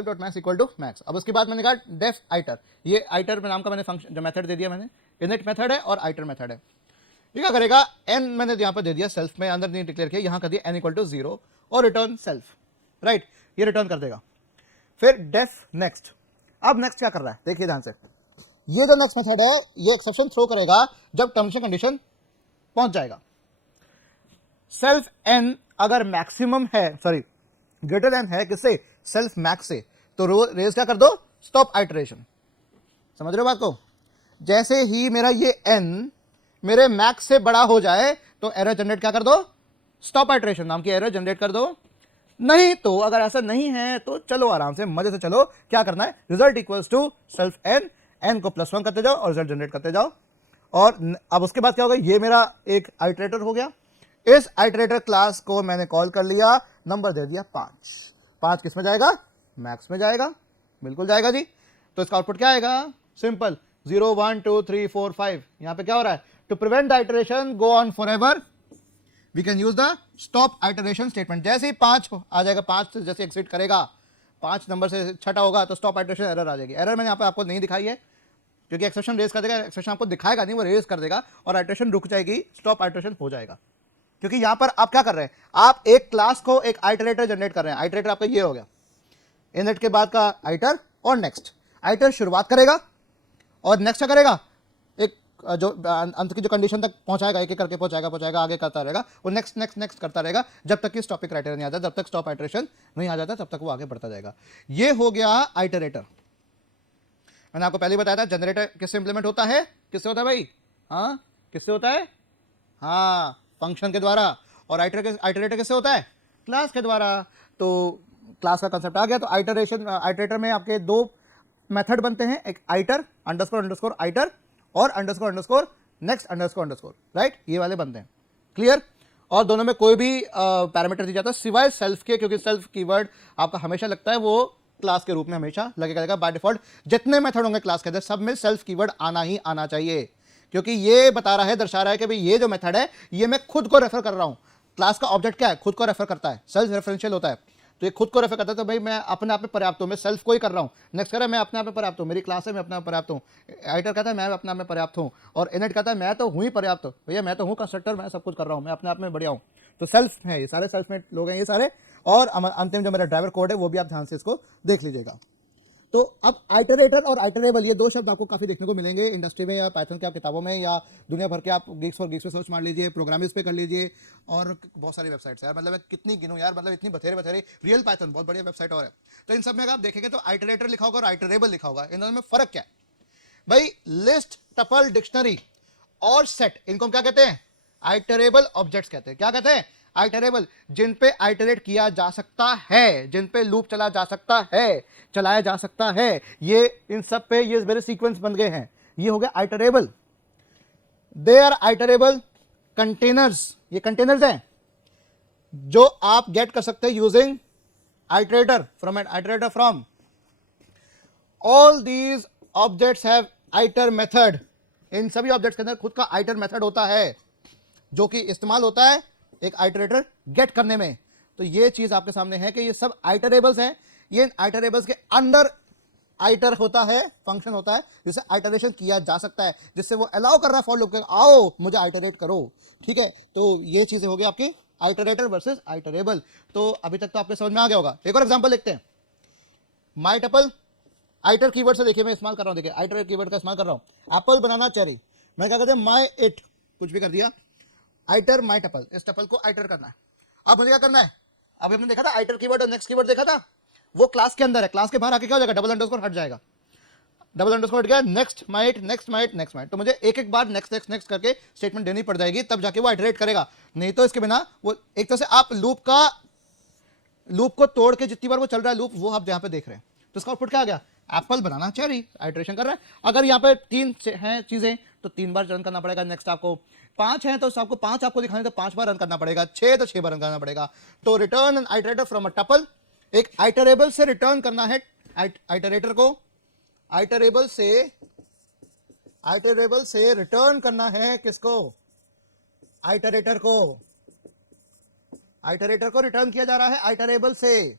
dot max equal to max. अब उसके बाद मैंने कहा डेफ आइटर, ये आइटर नाम का मैंने फंक्शन जो मेथड दे दिया मैंने, इनिट मेथड है और आइटर मेथड है। ये क्या करेगा, एन मैंने यहाँ पर दे दिया, सेल्फ में अंदर नहीं डिक्लेयर किया, यहाँ कर दिया एन इक्वल टू 0 और रिटर्न सेल्फ, राइट, ये रिटर्न कर देगा। फिर डेफ नेक्स्ट, अब नेक्स्ट क्या कर रहा है देखिए ध्यान से, ये जो नेक्स्ट मेथड है ये एक्सेप्शन थ्रो करेगा जब टर्म्स एंड कंडीशन पहुंच जाएगा। सेल्फ एन अगर मैक्सिमम है, सॉरी ग्रेटर देन है किससे, सेल्फ मैक्स से, तो रेज क्या कर दो, स्टॉप आइटरेशन। समझ रहे हो बात को, जैसे ही मेरा ये एन मेरे मैक्स से बड़ा हो जाए तो एरर जनरेट क्या कर दो, स्टॉप आइटरेशन नाम की एरर जनरेट कर दो। नहीं तो अगर ऐसा नहीं है तो चलो आराम से मजे से चलो, क्या करना है, result equals to self n, n को +1 करते जाओ और रिजल्ट जनरेट करते जाओ। और अब उसके बाद क्या होगा, ये मेरा एक आइटरेटर हो गया, इस आइटरेटर क्लास को मैंने कॉल कर लिया, नंबर दे दिया 5, 5 किस में जाएगा, मैक्स में जाएगा, बिल्कुल जाएगा जी। तो इसका आउटपुट क्या आएगा, सिंपल 0 1 2 3 4 5। यहां पे क्या हो रहा है, to prevent the iteration go on forever we can use the stop iteration statement. जैसे ही 5 आ जाएगा, 5 से जैसे एक्सिट करेगा, 5 नंबर से छठा होगा तो स्टॉप आइटरेशन एरर आ जाएगी। एरर मैंने यहाँ पे आपको नहीं दिखाई है क्योंकि एक्सेप्शन रेज कर देगा, एक्सेप्शन आपको दिखाएगा नहीं, वो रेज कर देगा और आइटरेशन रुक जाएगी, स्टॉप आइटरेशन हो जाएगा। क्योंकि यहां पर आप क्या कर रहे हैं, आप एक क्लास को एक आइटरेटर जनरेट कर रहे हैं, आइटरेटर आपका ये हो गया, इनिट के बाद का आइटर और नेक्स्ट, आइटर शुरुआत करेगा और नेक्स्ट क्या करेगा, एक जो अंत की जो कंडीशन तक पहुंचाएगा, एक एक करके पहुंचाएगा, आगे करता रहेगा, वो नेक्स्ट नेक्स्ट नेक्स्ट करता रहेगा जब तक कि स्टॉपिक क्राइटेरिया नहीं आ जाता, जब तक स्टॉप आइटरेशन नहीं आ जाता तब तक वो आगे बढ़ता जाएगा। ये हो गया आइटरेटर। मैंने आपको पहले ही बताया था जनरेटर किससे इंप्लीमेंट होता है, किससे होता है भाई, हाँ किससे होता है, हाँ फंक्शन के द्वारा। और आइटरेटर किससे होता है, क्लास के द्वारा। तो क्लास का कंसेप्ट आ गया। तो आइटरेटर में आपके 2 मेथड बनते हैं, एक आइटर अंडरस्कोर आइटर और अंडरस्कोर नेक्स्ट अंडरस्कोर, राइट, ये वाले बनते हैं, क्लियर। और दोनों में कोई भी पैरामीटर दिया जाता है सिवाय सेल्फ के, क्योंकि सेल्फ कीवर्ड आपका हमेशा लगता है वो क्लास के रूप में हमेशा लगेगा बाय डिफॉल्ट। जितने मेथड होंगे क्लास के अंदर सब में सेल्फ कीवर्ड आना ही आना चाहिए, क्योंकि ये बता रहा है, दर्शा रहा है कि भाई ये जो मेथड है ये मैं खुद को रेफर कर रहा हूं। क्लास का ऑब्जेक्ट क्या है, खुद को रेफर करता है, सेल्फ रेफरेंशियल होता है, तो ये खुद को रेफर करता है। तो भाई मैं अपने आप में पर्याप्त हूं, मैं सेल्फ को ही कर रहा हूं। नेक्स्ट कह रहा है मैं अपने आप में पर्याप्त हूं, मेरी क्लास है मैं अपने आप पर्याप्त हूं। आइटर कहता है मैं अपने आप में पर्याप्त हूं, और इनिट कहता है मैं तो हूं ही पर्याप्त, भैया मैं तो हूं कंस्ट्रक्टर, मैं सब कुछ कर रहा हूं, मैं अपने आप में बढ़िया हूं। तो सेल्फ है, ये सारे सेल्फ में लोग हैं ये सारे। और अंतिम जो मेरा ड्राइवर कोड है वो भी आप ध्यान से इसको देख लीजिएगा। तो अब आइटरेटर और आइटरेबल ये 2 शब्द आपको काफी देखने को मिलेंगे इंडस्ट्री में या पाइथन की आप किताबों में, या दुनिया भर के आप गिग्स फॉर गिग्स पे सर्च मार लीजिए, प्रोग्रामिंग्स पे कर लीजिए, और बहुत सारी वेबसाइट्स यार, मतलब कितनी गिनूं यार, मतलब इतनी बथेरे रियल पाइथन बहुत बढ़िया वेबसाइट और है। तो इन सब में अगर आप देखेंगे तो आइटरेटर लिखा होगा और आइटरेबल लिखा होगा, इन दोनों में फर्क क्या है भाई, लिस्ट, टपल, डिक्शनरी और सेट, इनको हम क्या कहते हैं, आइटरेबल ऑब्जेक्ट्स कहते हैं। क्या कहते हैं, आइटरेबल, जिन पे आइटरेट किया जा सकता है, जिन पे लूप चला जा सकता है, चलाया जा सकता है, ये इन सब पे ये मेरे सीक्वेंस बन गए हैं, ये हो गया iterable. They are iterable containers, ये कंटेनर्स हैं जो आप गेट कर सकते हैं using iterator from an iterator from. All these objects have iter method, इन सभी ऑब्जेक्ट्स के अंदर खुद का आइटर मेथड होता है जो कि इस्तेमाल होता है एक आइटरेटर गेट करने में। तो ये चीज आपके सामने है कि ये सब आइटरेबल्स हैं, ये आइटरेबल्स के अंडर आइटर होता है, फंक्शन होता है जिसे आइटरेशन किया जा सकता है, जिससे वो अलाउ कर रहा है फॉर लूप के, आओ मुझे आइटरेट करो, ठीक है। तो ये चीजें हो गई आपकी आइटरेटर वर्सेस आइटरेबल। तो अभी तक तो आपके समझ में आ गया होगा। एक और एग्जांपल देखते हैं, माई टपल, आइटर कीवर्ड से देखिए मैं इस्तेमाल कर रहा हूं, देखिए आइटर कीवर्ड का इस्तेमाल कर रहा हूं। एप्पल, बनाना, चेरी, मैं क्या कहते हैं, माई इट, कुछ भी कर दिया, आइटर माई टपल, इस टपल को आइटर करना है। अब मुझे क्या करना है, अभी हमने देखा था आइटर कीवर्ड और नेक्स्ट कीवर्ड देखा था, वो क्लास के अंदर है, क्लास के बाहर आके क्या हो जाएगा, डबल अंडरस्कोर हट जाएगा, डबल अंडरस्कोर हट गया, next might next might next might. तो मुझे एक एक बार नेक्स्ट नेक्स्ट नेक्स्ट करके स्टेटमेंट देनी पड़ जाएगी, तब जाके वो आइटरेट करेगा, नहीं तो इसके बिना वो एक तरह से आप लूप का लूप को तोड़ के जितनी बार वो चल रहा है लूप, वो आप यहाँ पे देख रहे हैं। तो इसका आउटपुट क्या आ गया, एप्पल बनाना चेरी, आइटरेशन कर रहा है। अगर यहाँ पे 3 हैं चीजें तो 3 बार रन करना पड़ेगा। नेक्स्ट आपको 5 हैं तो आपको 5 आपको दिखाने तो 5 बार रन करना पड़ेगा। 6 तो 6 बार रन करना पड़ेगा। तो return an iterator from a tuple, एक आइटरेबल से रिटर्न करना है आइटरेटर को, आइटरेबल से रिटर्न करना है किसको, आइटरेटर को। आइटरेटर को रिटर्न किया जा रहा है आइटरेबल से।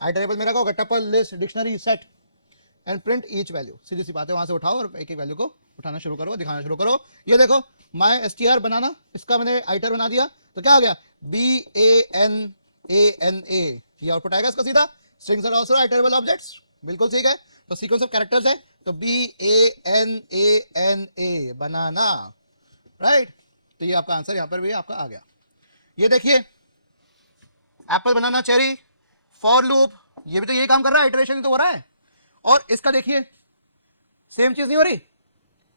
आइटरेबल मेरा क्या होगा, tuple, list, dictionary, set and print each value. सीधी सी बात है, वहां से उठाओ और एक एक वैल्यू को उठाना शुरू करो, दिखाना शुरू करो। ये देखो माई str बनाना, इसका मैंने आइटर बना दिया तो क्या हो गया, BANANA, ये आउटपुट आएगा इसका सीधा। Strings are also iterable objects, बिल्कुल ठीक है। तो सीक्वेंस ऑफ कैरेक्टर्स है तो BANANA, बनाना, राइट। तो ये आपका आंसर यहां पर भी आपका आ गया। ये देखिए apple banana cherry, for loop, ये भी तो यही काम कर रहा है, इटरेशन तो हो रहा है। और इसका देखिए सेम चीज नहीं हो रही।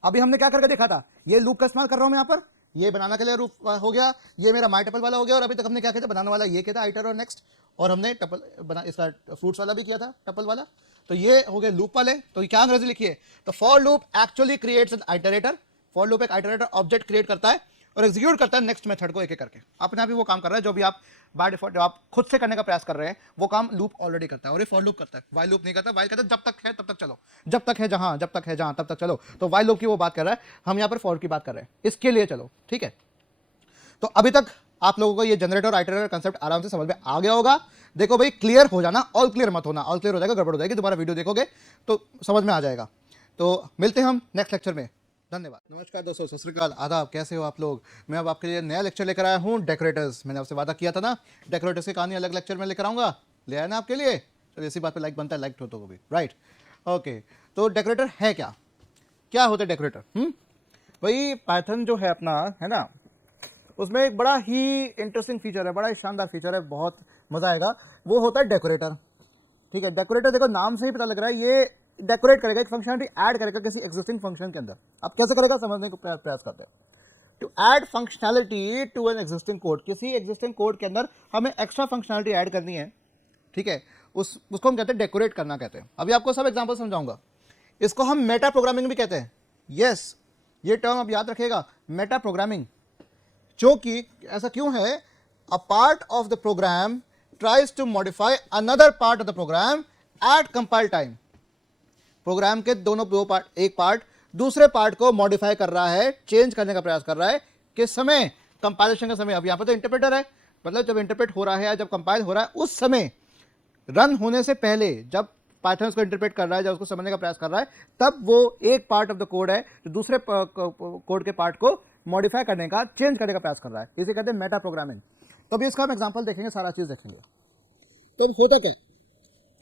अभी हमने क्या करके देखा था, ये लूप का इस्तेमाल कर रहा हूं मैं यहाँ पर, ये बनाना के लिए लूप हो गया, ये मेरा माई टपल वाला हो गया। और अभी तक हमने क्या किया था, बनाना वाला ये किया था आइटर और नेक्स्ट, और हमने टपल बना इसका फ्रूट्स वाला भी किया था, टपल वाला। तो ये हो गया लूप वाले। तो क्या अंग्रेजी लिखिए, तो for loop actually creates an iterator. For loop एक आइटरेटर ऑब्जेक्ट क्रिएट करता है और एग्जीक्यूट करता है नेक्स्ट मेथड को एक एक करके। अपने आप ही वो काम कर रहा है, जो भी आप बाय डिफॉल्ट जो आप खुद से करने का प्रयास कर रहे हैं वो काम लूप ऑलरेडी करता है। और ये फॉर लूप करता है, वाइल लूप नहीं करता। वाइल कहता है जब तक है तब तक चलो, जब तक है जहां तब तक चलो। तो वाइल लूप की वो बात कर रहा है, हम यहाँ पर फॉर की बात कर रहे हैं, इसके लिए चलो, ठीक है। तो अभी तक आप लोगों को ये जनरेटर और आइटरेटर कंसेप्ट आराम से समझ में आ गया होगा। देखो भाई, क्लियर हो जाना, ऑल क्लियर मत होना, ऑल क्लियर हो जाएगा गड़बड़ हो जाएगी, दोबारा वीडियो देखोगे तो समझ में आ जाएगा। तो मिलते हैं हम नेक्स्ट लेक्चर में, धन्यवाद। नमस्कार दोस्तों, सत श्री अकाल, आदाब, कैसे हो आप लोग। मैं अब आपके लिए नया लेक्चर लेकर आया हूँ, डेकोरेटर्स। मैंने आपसे वादा किया था ना, डेकोरेटर्स की कहानी अलग लेक्चर में लेकर आऊँगा, ले आया ना आपके लिए। चलिए इसी बात पे लाइक बनता है, लाइक होता को भी, राइट, ओके। तो डेकोरेटर है क्या, क्या होता है डेकोरेटर? भाई पाइथन जो है अपना, है ना, उसमें एक बड़ा ही इंटरेस्टिंग फीचर है, बड़ा ही शानदार फीचर है, बहुत मजा आएगा, वो होता है डेकोरेटर। ठीक है, डेकोरेटर देखो नाम से ही पता लग रहा है, ये डेकोरेट करेगा, एक फंक्शनलिटी ऐड करेगा किसी एग्जिस्टिंग फंक्शन के अंदर। अब कैसे करेगा समझने को प्रयास करते हैं। To add functionality to an existing code, किसी एग्जिस्टिंग कोड के अंदर हमें एक्स्ट्रा फंक्शनलिटी ऐड करनी है, ठीक है, उसको हम कहते हैं डेकोरेट करना कहते हैं। अभी आपको सब एग्जांपल समझाऊंगा। इसको हम मेटा प्रोग्रामिंग भी कहते हैं। यस, ये टर्म आप याद रखिएगा, मेटा प्रोग्रामिंग। जो कि ऐसा क्यों है, a part of the program tries to modify another part of the program at compile time. Program के दो पार्ट, एक पार्ट दूसरे पार्ट को मॉडिफाई कर रहा है, चेंज करने का प्रयास कर रहा है, किस समय, कंपाइलेशन का समय। अब यहां पर तो इंटरप्रेटर है, मतलब जब इंटरप्रेट हो रहा है या जब कंपाइल हो रहा है उस समय, रन होने से पहले, जब पाइथन उसको इंटरप्रेट कर रहा है, जब उसको समझने का प्रयास कर रहा है, तब वो एक पार्ट ऑफ द कोड है जो दूसरे कोड के पार्ट को मॉडिफाई करने का, चेंज करने का प्रयास कर रहा है, इसे कहते हैं मेटा प्रोग्रामिंग। तो अभी इसका हम एग्जांपल देखेंगे, सारा चीज देखेंगे। तो होता क्या,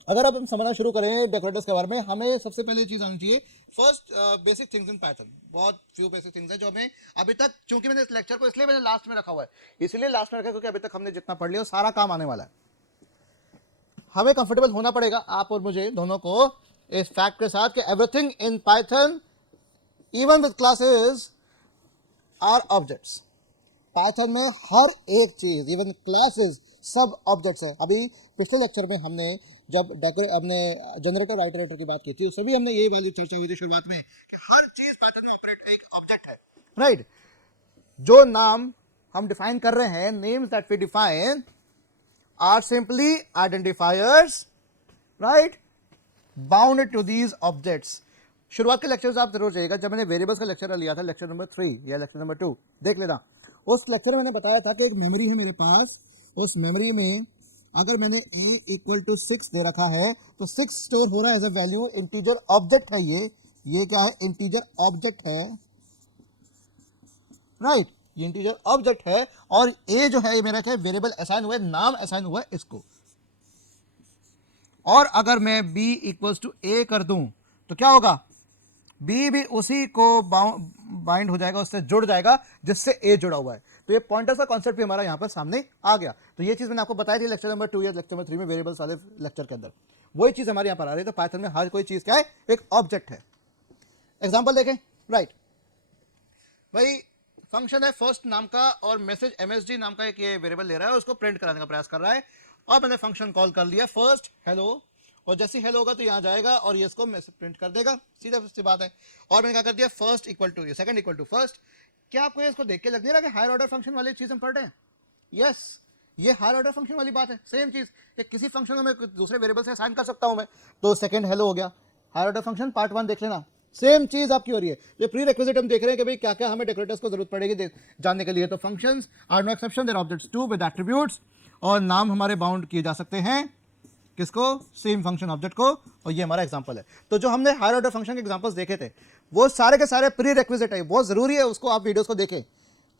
अगर अब हम समझना शुरू करें डेकोरेटर्स के बारे में, हमें सबसे पहले चीज आनी चाहिए, first basic things in Python. बहुत फ्यू बेसिक थिंग्स हैं जो हमें अभी तक, चूंकि मैंने इस लेक्चर को इसलिए मैंने लास्ट में रखा हुआ है, इसलिए लास्ट में रखा क्योंकि अभी तक हमने जितना पढ़ लिया सारा काम आने वाला है। हमें कंफर्टेबल होना पड़ेगा, आप और मुझे दोनों को, इस फैक्ट के साथ कि everything in Python even with classes are objects. Python में हर एक चीज, इवन क्लासेस, सब ऑब्जेक्ट्स है। अभी पिछले लेक्चर में हमने जब हमने जनरेटर आइटरेटर की बात की थी, सभी हमने ये वाली चर्चा हुई थी शुरुआत में कि हर चीज पाइथन में ऑपरेट एक ऑब्जेक्ट है, राइट। जो नाम हम डिफाइन कर रहे हैं, names that we define are simply identifiers, right, bound to these objects. शुरुआत के लेक्चर्स आप जरूर जाइएगा, जब मैंने वेरिएबल्स का लेक्चर लिया था, लेक्चर नंबर 3 या लेक्चर नंबर 2, देख लेना। उस लेक्चर में मैंने बताया था कि एक मेमोरी है मेरे पास, उस मेमोरी में अगर मैंने a इक्वल टू 6 दे रखा है तो 6 स्टोर हो रहा है as a value, integer object है ये क्या है, इंटीजर ऑब्जेक्ट है, राइट, ये इंटीजर ऑब्जेक्ट है। और a जो है ये मेरा क्या है, वेरिएबल असाइन हुआ है, नाम असाइन हुआ है इसको। और अगर मैं b इक्वल्स टू a कर दूं तो क्या होगा, b भी उसी को बाइंड हो जाएगा, उससे जुड़ जाएगा जिससे a जुड़ा हुआ है। तो ये पॉइंटर्स का कॉन्सेप्ट भी हमारा यहां पर सामने आ गया। तो ये चीज मैंने आपको बताई थी लेक्चर नंबर 2 या लेक्चर नंबर 3 में, वेरिएबल्स वाले लेक्चर के अंदर, वही चीज हमारे यहां पर आ रही है। तो पाइथन में हर कोई चीज क्या है, एक ऑब्जेक्ट है। एग्जांपल देखें, राइट, भाई फंक्शन है फर्स्ट नाम का और मैसेज msg नाम का एक ये वेरिएबल ले रहा है, उसको प्रिंट कराने का प्रयास कर रहा है। और मैंने फंक्शन कॉल कर लिया फर्स्ट हेलो, और जैसे हेलो होगा तो यहाँ जाएगा और ये इसको प्रिंट कर देगा, सीधा सी बात है। और मैंने क्या कर दिया, फर्स्ट इक्वल टू ये सेकंड इक्वल टू फर्स्ट। क्या आपको इसको देख के लग नहीं रहा कि हायर ऑर्डर फंक्शन वाली चीज हम पढ़ रहे हैं? यस, ये हायर ऑर्डर फंक्शन वाली बात है। सेम चीज कि किसी फंक्शन को मैं दूसरे वेरिएबल से असाइन कर सकता हूं मैं, तो सेकंड हेलो हो गया। हायर ऑर्डर फंक्शन पार्ट 1 देख लेना, सेम चीज आपकी हो रही है। ये प्री रिक्विजिट हम देख रहे हैं कि भाई क्या क्या हमें डेकोरेटर्स को जरूरत पड़ेगी जानने के लिए। तो functions are no exception, they're objects too with attributes, और नाम हमारे बाउंड किए जा सकते हैं किसको, सेम फंक्शन ऑब्जेक्ट को। और ये हमारा एग्जांपल है। तो जो हमने हायर ऑर्डर फंक्शन के एग्जांपल्स देखे थे वो सारे के सारे प्री रिक्विजिट है, बहुत जरूरी है उसको आप वीडियोस को देखें,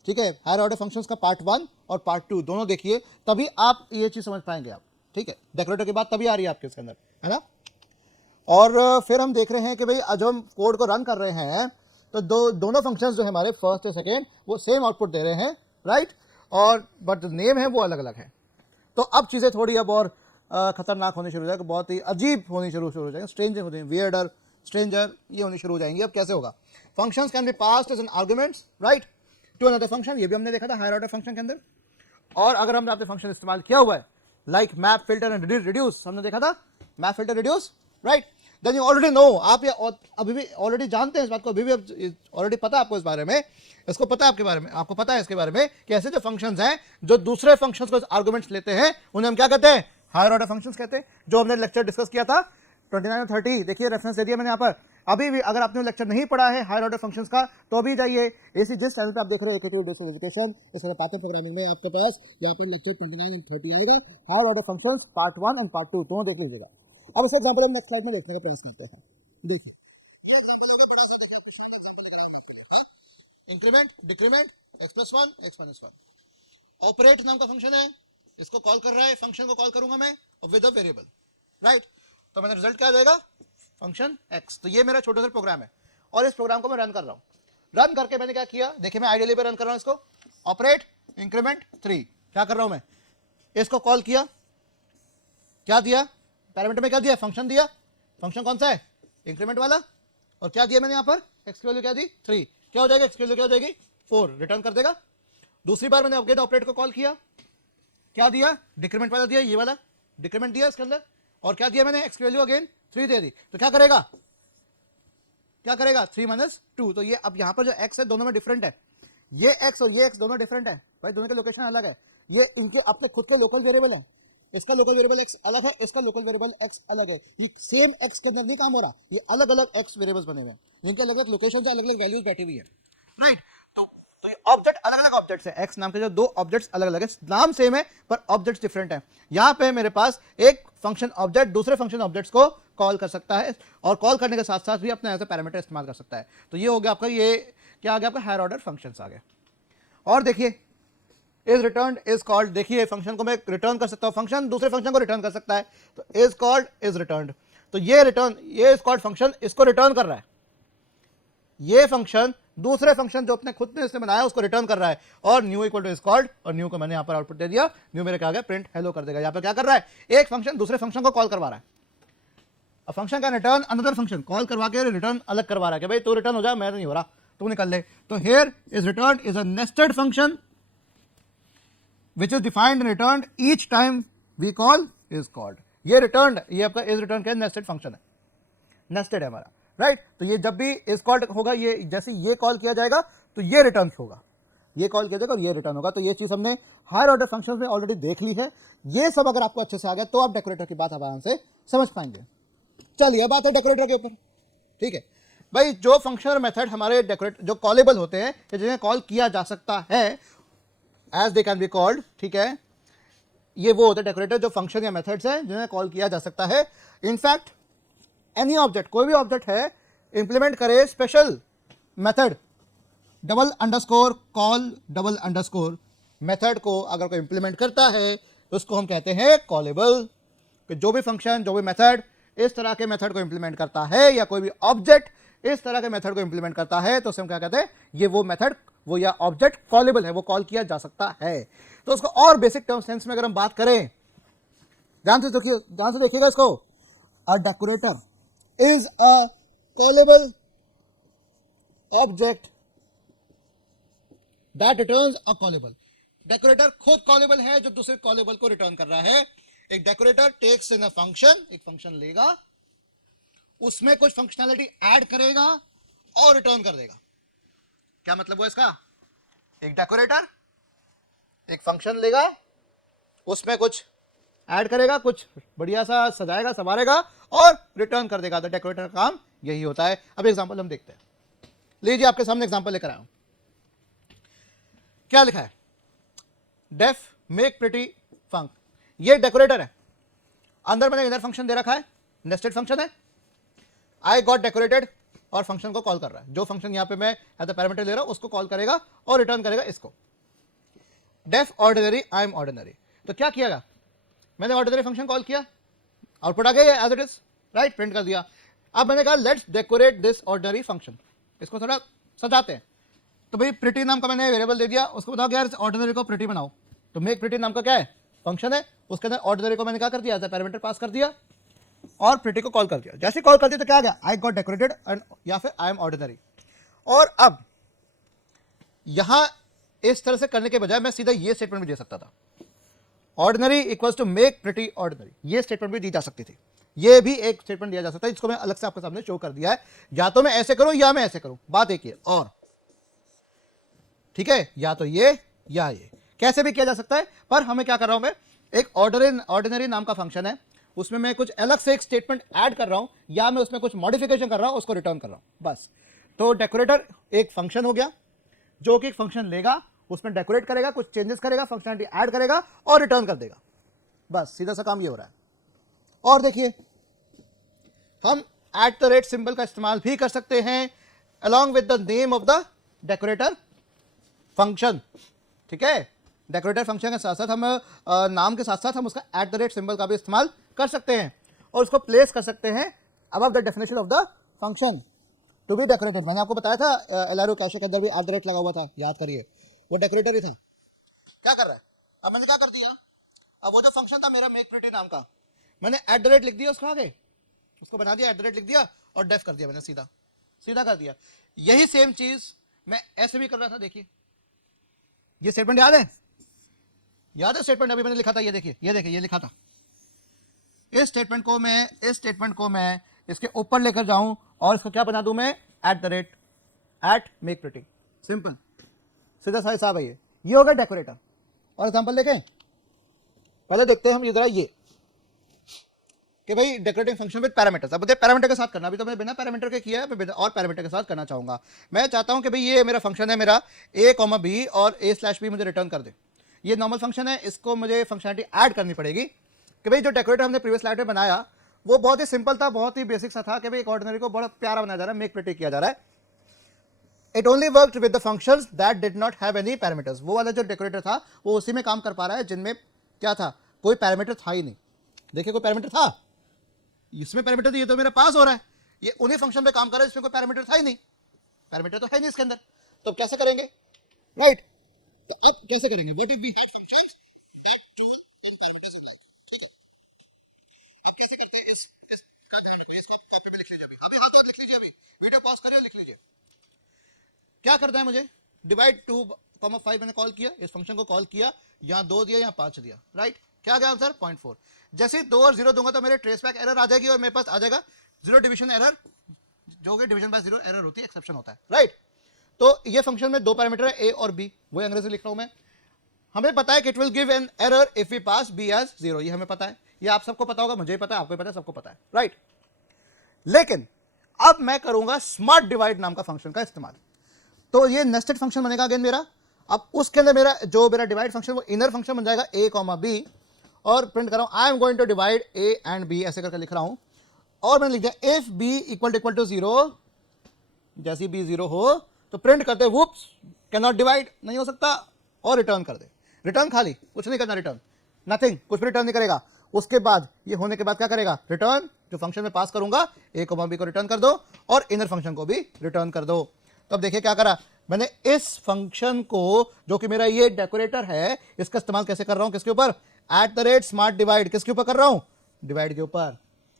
ठीक है। हायर ऑर्डर फंक्शंस का पार्ट 1 और पार्ट 2 दोनों देखिए, तभी आप ये चीज समझ पाएंगे आप, ठीक है। डेकोरेटर की बात तभी आ रही है आपके इसके अंदर, है ना। और फिर हम देख रहे हैं कि भाई जब हम कोड को रन कर रहे हैं तो दोनों फंक्शंस जो है हमारे फर्स्ट और सेकेंड वो सेम आउटपुट दे रहे हैं, राइट। और बट नेम है वो अलग अलग है। तो अब चीज़ें थोड़ी अब और खतरनाक होनी शुरू हो जाएगी, बहुत ही अजीब होनी शुरू हो जाएंगे, स्ट्रेंजर हो जाएंगे, वियर्डर, स्ट्रेंजर, ये होनी शुरू हो जाएंगी। अब कैसे होगा, functions can be passed as an arguments, right, to another function. ये भी हमने देखा था हायर ऑर्डर फंक्शन के अंदर। और अगर हमने आपने फंक्शन इस्तेमाल किया हुआ है like map, filter and reduce, हमने देखा था map, filter, reduce, right, then you already know, आप ये अभी भी ऑलरेडी जानते हैं इस बात को, अभी भी ऑलरेडी पता है आपको इस बारे में, इसको पता है आपके बारे में, आपको पता है इसके बारे में कि ऐसे जो फंक्शंस हैं जो दूसरे फंक्शंस को आर्गुमेंट्स लेते हैं उन्हें हम क्या कहते हैं, हायर ऑर्डर फंक्शंस कहते हैं। जो हमने लेक्चर डिस्कस किया था 29 और 30, देखिए रेफरेंस दे दिया मैंने यहाँ पर। अभी भी अगर आपने लेक्चर नहीं पढ़ा है हायर ऑर्डर फंक्शंस का तो अभी जाइए इसी जिस चैनल पे आप देख रहे हैं एजुकेशन, इसका पैटर्न प्रोग्रामिंग में आपके पास यहाँ पर लेक्चर 29 और 30 आएगा, higher order functions part 1 and part 2 दोनों देख लीजिएगा। अब इस एग्जांपल हम नेक्स्ट स्लाइड में देखने का प्रयास करते हैं। देखिए ये एग्जांपल हो गया बड़ा सा, देखिए कृष्ण ने एग्जांपल लेकर आपके लिए, हां, increment, decrement, x+1 x-1। Operate नाम का फंक्शन है, इसको कॉल कर रहा है, फंक्शन को कॉल करूंगा मैं विद अ वेरिएबल, राइट। तो मेरा रिजल्ट क्या आ जाएगा, फंक्शन x। तो ये मेरा छोटा सा प्रोग्राम है और इस प्रोग्राम को मैं रन कर रहा हूं। रन करके मैंने क्या किया, देखिए मैं आइडियली पे रन कर रहा हूं इसको, ऑपरेट इंक्रीमेंट 3, क्या कर रहा हूं मैं, इसको कॉल किया, क्या दिया पैरामीटर में, क्या दिया, फंक्शन दिया। फंक्शन कौन सा है, इंक्रीमेंट वाला। और क्या दिया मैंने यहाँ पर, x की वैल्यू क्या दी, 3, क्या हो जाएगा, x की वैल्यू क्या हो जाएगी 4, रिटर्न कर देगा। दूसरी बार मैंने अपडेट ऑपरेट को कॉल किया, क्या दिया, डिक्रीमेंट वाला दिया, ये वाला डिक्रीमेंट दिया इसके अंदर। और क्या दिया मैंने, x की वैल्यू अगेन 3 दे दी। तो क्या करेगा, क्या करेगा, 3 - 2। तो ये अब यहाँ पर जो x है दोनों में डिफरेंट है, ये x और ये x दोनों डिफरेंट है भाई, दोनों के लोकेशन अलग है। ये इनके अपने खुद के लोकल वेरिएबल है, इसका लोकल वेरिएबल x अलग है, इसका लोकल वेरिएबल x अलग है। ये सेम x के अंदर नहीं काम हो रहा, ये अलग अलग x वेरिएबल्स बने हुए हैं, इनके अलग अलग लोकेशन से अलग अलग वैल्यूज बैठी हुई है, राइट। तो ये ऑब्जेक्ट अलग अलग ऑब्जेक्ट्स है, x नाम के जो दो ऑब्जेक्ट्स अलग अलग है, नाम सेम है पर ऑब्जेक्ट्स डिफरेंट है। यहाँ पे मेरे पास एक फंक्शन ऑब्जेक्ट दूसरे फंक्शन ऑब्जेक्ट्स को कॉल कर सकता है और कॉल करने के साथ साथ भी अपने ऐसे पैरामीटर इस्तेमाल कर सकता है। तो ये हो गया आपका, ये क्या आ गया आपका, हायर ऑर्डर फंक्शंस आ गए। और देखिए इज रिटर्न इज कॉल्ड, देखिए फंक्शन को मैं रिटर्न कर सकता हूं, फंक्शन दूसरे फंक्शन को रिटर्न कर सकता है। तो इज कॉल्ड इज रिटर्न, तो ये रिटर्न, ये इज कॉल्ड फंक्शन इसको रिटर्न कर रहा है, ये फंक्शन दूसरे फंक्शन जो अपने खुद ने इसने बनाया उसको रिटर्न कर रहा है। और new equal two is called, और न्यू को मैंने यहां पर आउटपुट दे दिया, न्यू मेरे क्या आ गया, प्रिंट हेलो कर देगा। यहां पर क्या कर रहा है, एक फंक्शन दूसरे फंक्शन को कॉल करवा रहा है। अब फंक्शन का रिटर्न अनदर फंक्शन कॉल करवा के रिटर्न अलग करवा रहा है कि भाई तू रिटर्न हो जा, मैं नहीं हो रहा, तू निकल ले। तो here is return is a nested function which is defined and returned each time we call is called। ये returned, ये आपका is returned का nested फंक्शन है, nested है हमारा, राइट। तो ये जब भी is called होगा, ये जैसे ये कॉल किया जाएगा तो ये रिटर्न होगा, ये कॉल किया जाएगा और ये रिटर्न होगा। तो ये चीज हमने हायर ऑर्डर फंक्शंस में ऑलरेडी देख ली है। ये सब अगर आपको अच्छे से आ गया तो आप डेकोरेटर की बात आराम से समझ पाएंगे। चलिए बात है डेकोरेटर के ऊपर, ठीक है भाई। जो फंक्शन और मेथड हमारे डेकोरेट जो कॉलेबल होते हैं, जिन्हें कॉल किया जा सकता है as they can be called, ठीक है, ये वो होते हैं डेकोरेटर जो फंक्शन या मेथड्स हैं जिन्हें कॉल किया जा सकता है। इनफैक्ट एनी ऑब्जेक्ट, कोई भी ऑब्जेक्ट है, इंप्लीमेंट करे special method double underscore call double underscore method को अगर कोई इंप्लीमेंट करता है तो उसको हम कहते हैं कॉलेबल। कि जो भी फंक्शन, जो भी मेथड इस तरह के मेथड को इंप्लीमेंट करता है या कोई भी ऑब्जेक्ट इस तरह के मेथड को इंप्लीमेंट करता है तो उसे हम क्या कहते हैं, ये वो मेथड, वो या ऑब्जेक्ट कॉलेबल है, वो कॉल किया जा सकता है। तो उसको और बेसिक टर्म सेंस में अगर हम बात करें, ध्यान से देखिएगा इसको, a decorator is a callable object that returns a callable. Decorator खुद कॉलेबल है जो दूसरे कॉलेबल को रिटर्न कर रहा है। एक decorator takes in a function, एक फंक्शन लेगा, उसमें कुछ फंक्शनैलिटी ऐड करेगा और रिटर्न कर देगा। क्या मतलब हुआ इसका? एक डेकोरेटर एक फंक्शन लेगा, उसमें कुछ ऐड करेगा, कुछ बढ़िया सा सजाएगा, संवारेगा और रिटर्न कर देगा। तो डेकोरेटर का काम यही होता है। अब एग्जांपल हम देखते हैं। लीजिए आपके सामने एग्जांपल लेकर आया हूं। क्या लिखा है? डेफ मेक प्रिटी फंक। ये डेकोरेटर है, अंदर मैंने इनर फंक्शन दे रखा है, नेस्टेड फंक्शन है। आई गॉट डेकोरेटेड और फंक्शन को कॉल कर रहा है। जो फंक्शन यहां पे मैं एज अ पैरामीटर ले रहा हूं उसको कॉल करेगा और रिटर्न करेगा इसको। Def ordinary, I am ordinary. तो क्या किया? मैंने ऑर्डिनरी फंक्शन कॉल किया, आउटपुट आ गया as it is, right, print कर दिया। अब मैंने कहा let's decorate this ordinary function, इसको थोड़ा सजाते हैं। तो भाई प्रिटी नाम का मैंने वेरिएबल दे दिया, उसको बताओ यार ऑर्डिनरी को प्रिटी बनाओ। तो मेक प्रिटी नाम का क्या है? फंक्शन है, उसके अंदर ऑर्डिनरी को मैंने क्या कर दिया, पैरामीटर पास कर दिया और प्रिटी को कॉल कर दिया। जैसे कॉल कर दिया तो क्या आ गया? आई गॉट डेकोरेटेड एंड या फिर आई एम ऑर्डिनरी। और अब यहां इस तरह से करने के बजाय मैं सीधा ये स्टेटमेंट भी दे सकता था, ordinary equals to make pretty ordinary. ये स्टेटमेंट भी दी जा सकती थी, ये भी एक स्टेटमेंट दिया जा सकता है, जिसको मैं अलग से आपके सामने शो कर दिया है। या तो मैं ऐसे करूं या मैं ऐसे करूं, बात एक ही है। और ठीक है, या तो ये या ये, कैसे भी किया जा सकता है। पर हमें क्या कर रहा हूं मैं, एक ऑर्डिनरी नाम का फंक्शन है, उसमें मैं कुछ अलग से एक स्टेटमेंट ऐड कर रहा हूं या मैं उसमें कुछ मॉडिफिकेशन कर रहा हूं, उसको रिटर्न कर रहा हूं, बस। तो डेकोरेटर एक फंक्शन हो गया जो कि एक फंक्शन लेगा, उसमें डेकोरेट करेगा, कुछ चेंजेस करेगा, फंक्शनलिटी ऐड करेगा और रिटर्न कर देगा, बस सीधा सा काम ये हो रहा है। और देखिए हम @ सिंबल का इस्तेमाल भी कर सकते हैं along with the name of the decorator function. ठीक है, डेकोरेटर फंक्शन के साथ साथ हम नाम के साथ साथ हम उसका @ सिंबल का भी इस्तेमाल कर सकते हैं और उसको प्लेस कर सकते हैं above the definition of the function to be decorated. मैंने आपको बताया था एलआरओ कैशे के अंदर भी @ लगा हुआ था, याद करिए, वो डेकोरेटर ही था। क्या कर रहा है? अब मैंने क्या कर दिया, अब वो जो फंक्शन था मेरा मेक प्रिटी नाम का, मैंने @ लिख दिया उसको आगे, उसको बना दिया, @ लिख दिया और डेफ कर दिया, मैंने सीधा सीधा कर दिया। यही सेम चीज मैं ऐसे भी कर रहा था। देखिए ये स्टेटमेंट याद है, याद है स्टेटमेंट अभी मैंने लिखा था, ये देखिए ये लिखा था। इस स्टेटमेंट को मैं इसके ऊपर लेकर जाऊं और इसको क्या बना दूं मैं, @ मेक प्रिटी। सिंपल, सीधा सा हिसाब है ये हो गया डेकोरेटर। और एग्जांपल देखें, पहले देखते हैं हम इधर ये कि भाई डेकोरेटिंग फंक्शन विद पैरामीटर्स। अब मुझे पैरामीटर के साथ करना, अभी तो मैं बिना पैरामीटर के किया है, मैं और पैरामीटर के साथ करना चाहूंगा। मैं चाहता हूं कि भाई ये मेरा फंक्शन है, मेरा a, b और a/b मुझे रिटर्न कर दे। ये नॉर्मल फंक्शन है, इसको मुझे फंक्शनलिटी ऐड करनी पड़ेगी कि भाई जो डेकोरेटर हमने प्रीवियस स्लाइड में बनाया वो बहुत ही सिंपल था, बहुत ही बेसिक सा था कि भाई एक ऑर्डिनरी को बड़ा प्यारा बनाया जा रहा है, मेक प्रिटी किया जा रहा है। It only worked with the functions that did not have any parameters. वो वाला जो डेकोरेटर था वो उसी में काम कर पा रहा है जिनमें क्या था, कोई पैरामीटर था ही नहीं। देखिए कोई पैरामीटर था, इसमें पैरामीटर तो ये तो मेरे पास हो रहा है, ये उन्हीं फंक्शन पे काम कर रहा है जिसमें कोई पैरामीटर था ही नहीं, पैरामीटर तो है नहीं इसके अंदर। तो अब कैसे करेंगे, राइट? तो अब कैसे करेंगे, what if we had functions that to in parameters apply. ठीक है, अब कैसे करते हैं, इसका ध्यान रखना, इसको कॉपी पे लिख लीजिए अभी हाथ लिख लीजिए, अभी वीडियो पॉज करिए, लिख लीजिए। क्या करना है मुझे, डिवाइड 2,5 मैंने कॉल किया, इस फंक्शन को कॉल किया, यहां 2 दिया, यहां 5 दिया, राइट? क्या गया आंसर 0.4। जैसे 2 और 0 दूंगा तो मेरे ट्रेस बैक एरर आ जाएगी और मेरे पास आ जाएगा 0 डिवीजन एरर, जो कि डिवीजन बाय 0 एरर होती है, एक्सेप्शन होता है, राइट? तो ये फंक्शन में 2 पैरामीटर है, a और b, वो अंग्रेजी लिख रहा हूं मैं। हमें पता है कि it will give an error if we pass b as 0, ये हमें पता है, ये आप सबको पता होगा, मुझे पता है, आपको पता है, सबको पता है, राइट? लेकिन अब मैं करूंगा स्मार्ट डिवाइड नाम का फंक्शन का इस्तेमाल। तो ये नेस्टेड फंक्शन बनेगा अगेन मेरा। अब उसके अंदर मेरा डिवाइड फंक्शन वो इनर फंक्शन बन जाएगा a, b और प्रिंट कर रहा हूं I am going to divide a and b, ऐसे करके लिख रहा हूं। और मैंने लिख दिया इफ b इक्वल टू 0, जैसे b 0 हो तो प्रिंट करते वुप्स कैन नॉट डिवाइड, नहीं हो सकता, और रिटर्न कर दे। रिटर्न खाली, कुछ नहीं करना, रिटर्न नथिंग, कुछ भी रिटर्न नहीं करेगा। उसके बाद ये होने के बाद क्या करेगा, रिटर्न जो फंक्शन में पास करूंगा a, b को रिटर्न कर दो और इनर फंक्शन को भी रिटर्न कर दो। तो अब देखिए क्या करा मैंने, इस फंक्शन को जो कि मेरा ये डेकोरेटर है इसका इस्तेमाल कैसे कर रहा हूं, किसके ऊपर, @ स्मार्ट डिवाइड, किसके ऊपर कर रहा हूं, डिवाइड के ऊपर।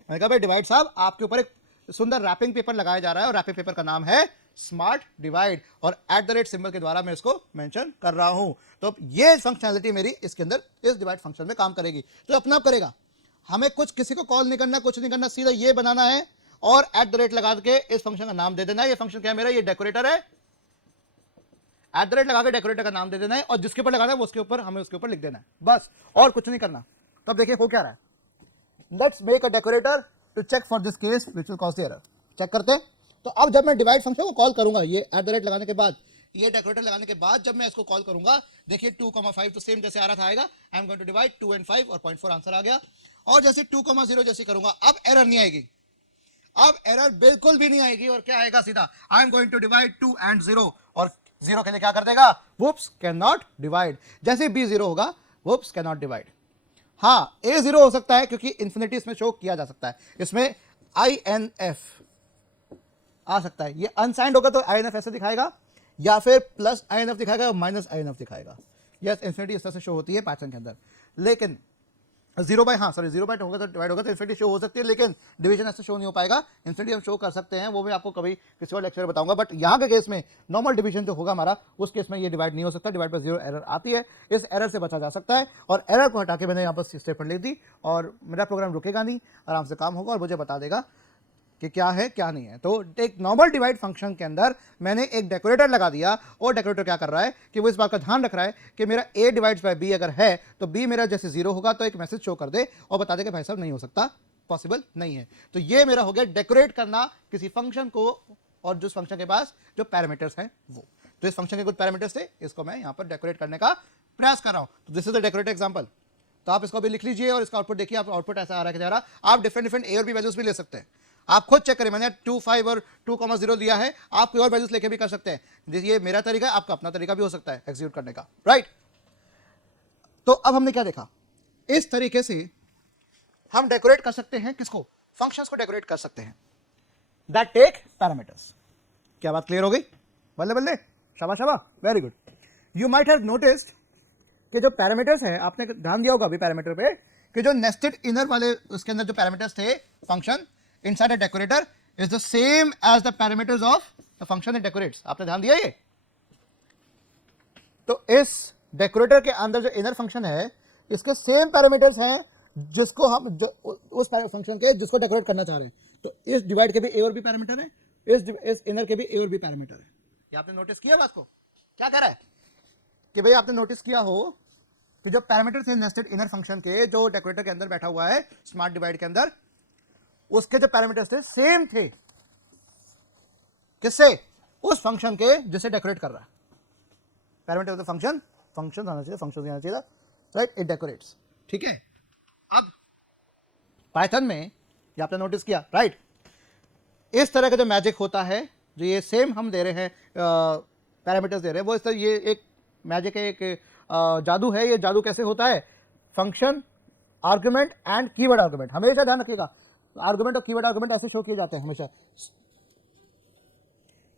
मैंने कहा भाई डिवाइड साहब आपके ऊपर एक सुंदर रैपिंग पेपर लगाया जा रहा है और रैपिंग पेपर का नाम है स्मार्ट डिवाइड और एट द रेट सिंबल के द्वारा मैं इसको मेंशन कर रहा हूं। तो अब ये फंक्शनैलिटी मेरी इसके अंदर इस डिवाइड फंक्शन में काम करेगी। तो अपना आप करेगा, हमें कुछ किसी को कॉल नहीं करना, कुछ नहीं करना, सीधा ये बनाना है और एट द रेट लगा के इस फंक्शन का नाम दे देना है। ये फंक्शन क्या है मेरा, ये डेकोरेटर है, एट द रेट लगा के डेकोरेटर का नाम दे देना है और जिसके ऊपर लगाना है वो उसके ऊपर हमें उसके ऊपर लिख देना है, बस और कुछ नहीं करना। तो अब देखिए हो क्या रहा है, let's make a decorator to check for this case which will cause the error. Check करते हैं। तो अब जब मैं डिवाइड फंक्शन को कॉल करूंगा, ये एट द रेट लगाने के बाद, ये डेकोरेटर लगाने के बाद जब मैं इसको कॉल करूंगा, देखिए 2,5 तो सेम जैसे आ रहा था आएगा। I am going to divide 2 and 5 और 0.4 आंसर आ गया। और जैसे 2,0 जैसे करूंगा, अब एरर नहीं आएगी, अब एरर बिल्कुल भी नहीं आएगी। और क्या आएगा सीधा, I am going to divide 2 and 0 और 0 के लिए क्या कर देगा, वुप्स कैन नॉट डिवाइड। जैसे b 0 होगा, वुप्स कैन नॉट डिवाइड। हाँ a 0 हो सकता है क्योंकि इंफिनिटी इसमें शो किया जा सकता है, इसमें INF आ सकता है। ये अनसाइंड होगा तो INF ऐसे दिखाएगा या फिर प्लस INF दिखाएगा या माइनस INF दिखाएगा। यस इंफिनिटी इस तरह से शो होती है पैटर्न के अंदर, लेकिन 0/2 होगा तो डिवाइड होगा तो इन्फिनिटी शो हो सकती है, लेकिन डिवीजन ऐसे शो नहीं हो पाएगा। इन्फिनिटी हम शो कर सकते हैं, वो भी आपको कभी किसी और लेक्चर में बताऊंगा। बट यहाँ के केस में नॉर्मल डिवीजन जो होगा हमारा, उस केस में ये डिवाइड नहीं हो सकता, डिवाइड पर 0 एरर आती है। इस एरर से बचा जा सकता है और एरर को हटा के मैंने यहाँ पर स्टेटमेंट लिख दी और मेरा प्रोग्राम रुकेगा नहीं, आराम से काम होगा और मुझे बता देगा कि क्या है क्या नहीं है। तो एक नॉर्मल डिवाइड फंक्शन के अंदर मैंने एक डेकोरेटर लगा दिया और डेकोरेटर क्या कर रहा है कि वो इस बात का ध्यान रख रहा है कि मेरा a डिवाइड्स बाय b अगर है तो b मेरा जैसे 0 होगा तो एक मैसेज शो कर दे और बता दे कि भाई साहब नहीं हो सकता, पॉसिबल नहीं है। तो ये मेरा हो गया डेकोरेट करना किसी फंक्शन को, और जिस फंक्शन के पास जो पैरामीटर्स हैं वो। तो इस फंक्शन के कुछ पैरामीटर्स थे, इसको मैं यहाँ पर डेकोरेट करने का प्रयास कर रहा हूँ। तो this is the decorate example. तो आप इसको भी लिख लीजिए और इसका आउटपुट देखिए, आप आउटपुट ऐसा आ रहा है कि जा रहा, आप डिफरेंट a और b वैल्यूज भी ले सकते हैं। आप खुद चेक करें, मैंने 2, 5 और 2,0 दिया है, आप कोई और वैल्यूज लेके भी कर सकते हैं। ये मेरा तरीका है, आपका अपना तरीका भी हो सकता है एग्जीक्यूट करने का, राइट। तो अब हमने क्या देखा, इस तरीके से हम डेकोरेट कर सकते हैं किसको, फंक्शंस को डेकोरेट कर सकते हैं दैट टेक पैरामीटर्स। क्या बात क्लियर हो गई, बल्ले बल्ले, शाबाश शाबाश, very good. You might have noticed कि जो पैरामीटर्स है, आपने ध्यान दिया होगा अभी पैरामीटर पे कि जो नेस्टेड इनर वाले उसके अंदर जो पैरामीटर्स थे function inside a decorator is the same as the parameters of the function it decorates। आपने ध्यान दिया ये। तो इस डेकोरेटर के अंदर जो इनर फंक्शन है, इसके सेम पैरामीटर्स हैं जिसको हम जो उस फंक्शन के जिसको डेकोरेट करना चाह रहे हैं। तो इस डिवाइड के भी a और b पैरामीटर है, इस इनर के भी a और b पैरामीटर है। ये आपने नोटिस किया बात को, क्या कह रहा है कि भाई आपने नोटिस किया हो कि जो पैरामीटर थे नेस्टेड इनर फंक्शन के, जो डेकोरेटर के अंदर बैठा हुआ है स्मार्ट डिवाइड के अंदर, उसके जो पैरामीटर्स थे सेम थे किससे, उस फंक्शन के जिसे डेकोरेट कर रहा है। Parameter of the function, function आना चाहिए, फंक्शन आना चाहिए, राइट, इट डेकोरेट्स। ठीक है। अब पाइथन में ये आपने नोटिस किया, राइट, इस तरह का जो मैजिक होता है, जो ये सेम हम दे रहे हैं पैरामीटर्स दे रहे हैं, वो इस तरह ये एक मैजिक है, एक जादू है। ये जादू कैसे होता है, function argument and keyword argument, हमेशा ध्यान रखिएगा। आर्गुमेंट और कीवर्ड आर्गुमेंट ऐसे शो किए जाते हैं हमेशा,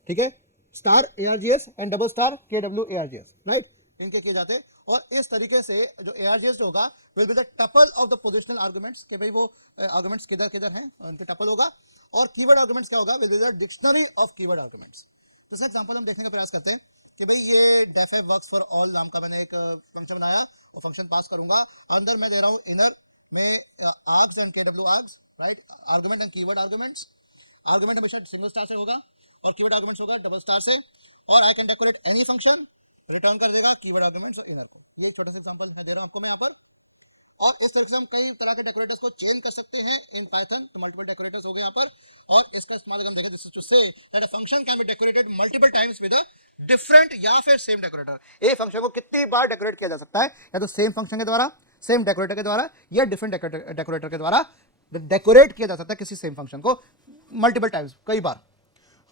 ठीक है, star ARGS and double star KW ARGS, right, इनके किए जाते हैं। और इस तरीके से जो ARGS जो होगा will be the tuple of the positional arguments, कि भाई वो आर्गुमेंट्स किधर किधर हैं, उनके टपल होगा। और कीवर्ड आर्गुमेंट्स क्या होगा, will be the dictionary of keyword arguments. तो इसका एग्जांपल हम देखने का प्रयास करते हैं कि भाई ये डेफ वर्क्स फॉर ऑल नाम का मैंने एक फंक्शन बनाया और फंक्शन पास करूंगा, अंदर मैं दे रहा हूँ इनर में args and KW args, right, argument and keyword arguments. Argument हमेशा सिंगल स्टार से होगा और कीवर्ड आर्गुमेंट्स होगा डबल स्टार से। और I can decorate any function, return कर देगा कीवर्ड आर्गुमेंट्स और इनर को। ये छोटा सा एग्जांपल है दे रहा हूं आपको मैं यहाँ पर। और इस तरह से हम कई तरह के डेकोरेटर्स को चेंज कर सकते हैं इन पाइथन। तो मल्टीपल डेकोरेटर्स हो गए यहाँ पर, और इसका इस्तेमाल अगर हम देखें, this is to say that a function can be decorated multiple times with a different या फिर सेम डेकोरेटर। एक फंक्शन को कितनी बार डेकोरेट किया जा सकता है, या तो सेम फंक्शन के द्वारा, सेम डेकोरेटर के द्वारा, या डिफरेंट डेकोरेटर के द्वारा डेकोरेट किया जा सकता है किसी सेम फंक्शन को मल्टीपल टाइम्स, कई बार।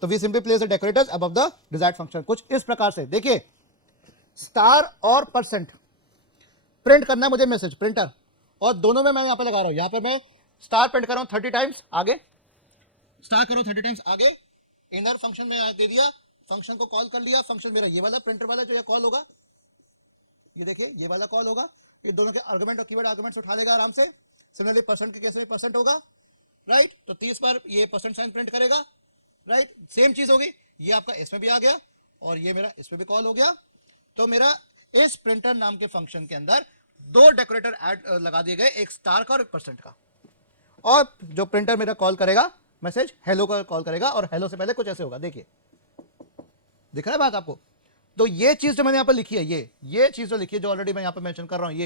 तो we simply place the decorators above the desired function. कुछ इस प्रकार से देखिए, स्टार और परसेंट प्रिंट करना है मुझे मैसेज, प्रिंटर, और दोनों में मैं यहाँ पे लगा रहा हूँ, यहाँ पे मैं स्टार प्रिंट कर रहा हूँ 30 टाइम्स आगे, स्टार करो 30 टाइम्स आगे, इनर फंक्शन में दे दिया, फंक्शन को कॉल कर लिया, फंक्शन मेरा ये वाला प्रिंटर वाला जो ये कॉल होगा, ये देखिए ये वाला कॉल होगा, ये दोनों के आर्गुमेंट और कीवर्ड आर्गुमेंट्स उठा लेगा आराम से। सिमिलरली परसेंट के केस में परसेंट होगा, राइट, तो 30 पर ये परसेंट साइन प्रिंट करेगा, राइट, सेम चीज होगी। ये आपका इसमें भी आ गया और ये मेरा इसमें भी कॉल हो गया। तो मेरा इस प्रिंटर नाम के फंक्शन के अंदर दो डेकोरेटर ऐड लगा दिए गए, एक स्टार का और एक परसेंट का। और जो प्रिंटर मेरा कॉल करेगा मैसेज हेलो का कॉल करेगा, और हेलो से पहले कुछ ऐसे होगा, देखिए दिख रहा है बात आपको। तो ये चीज जो मैंने यहां पर लिखी है, ये चीज जो लिखी है, जो ऑलरेडी मैं यहां पर मेंशन कर रहा हूं,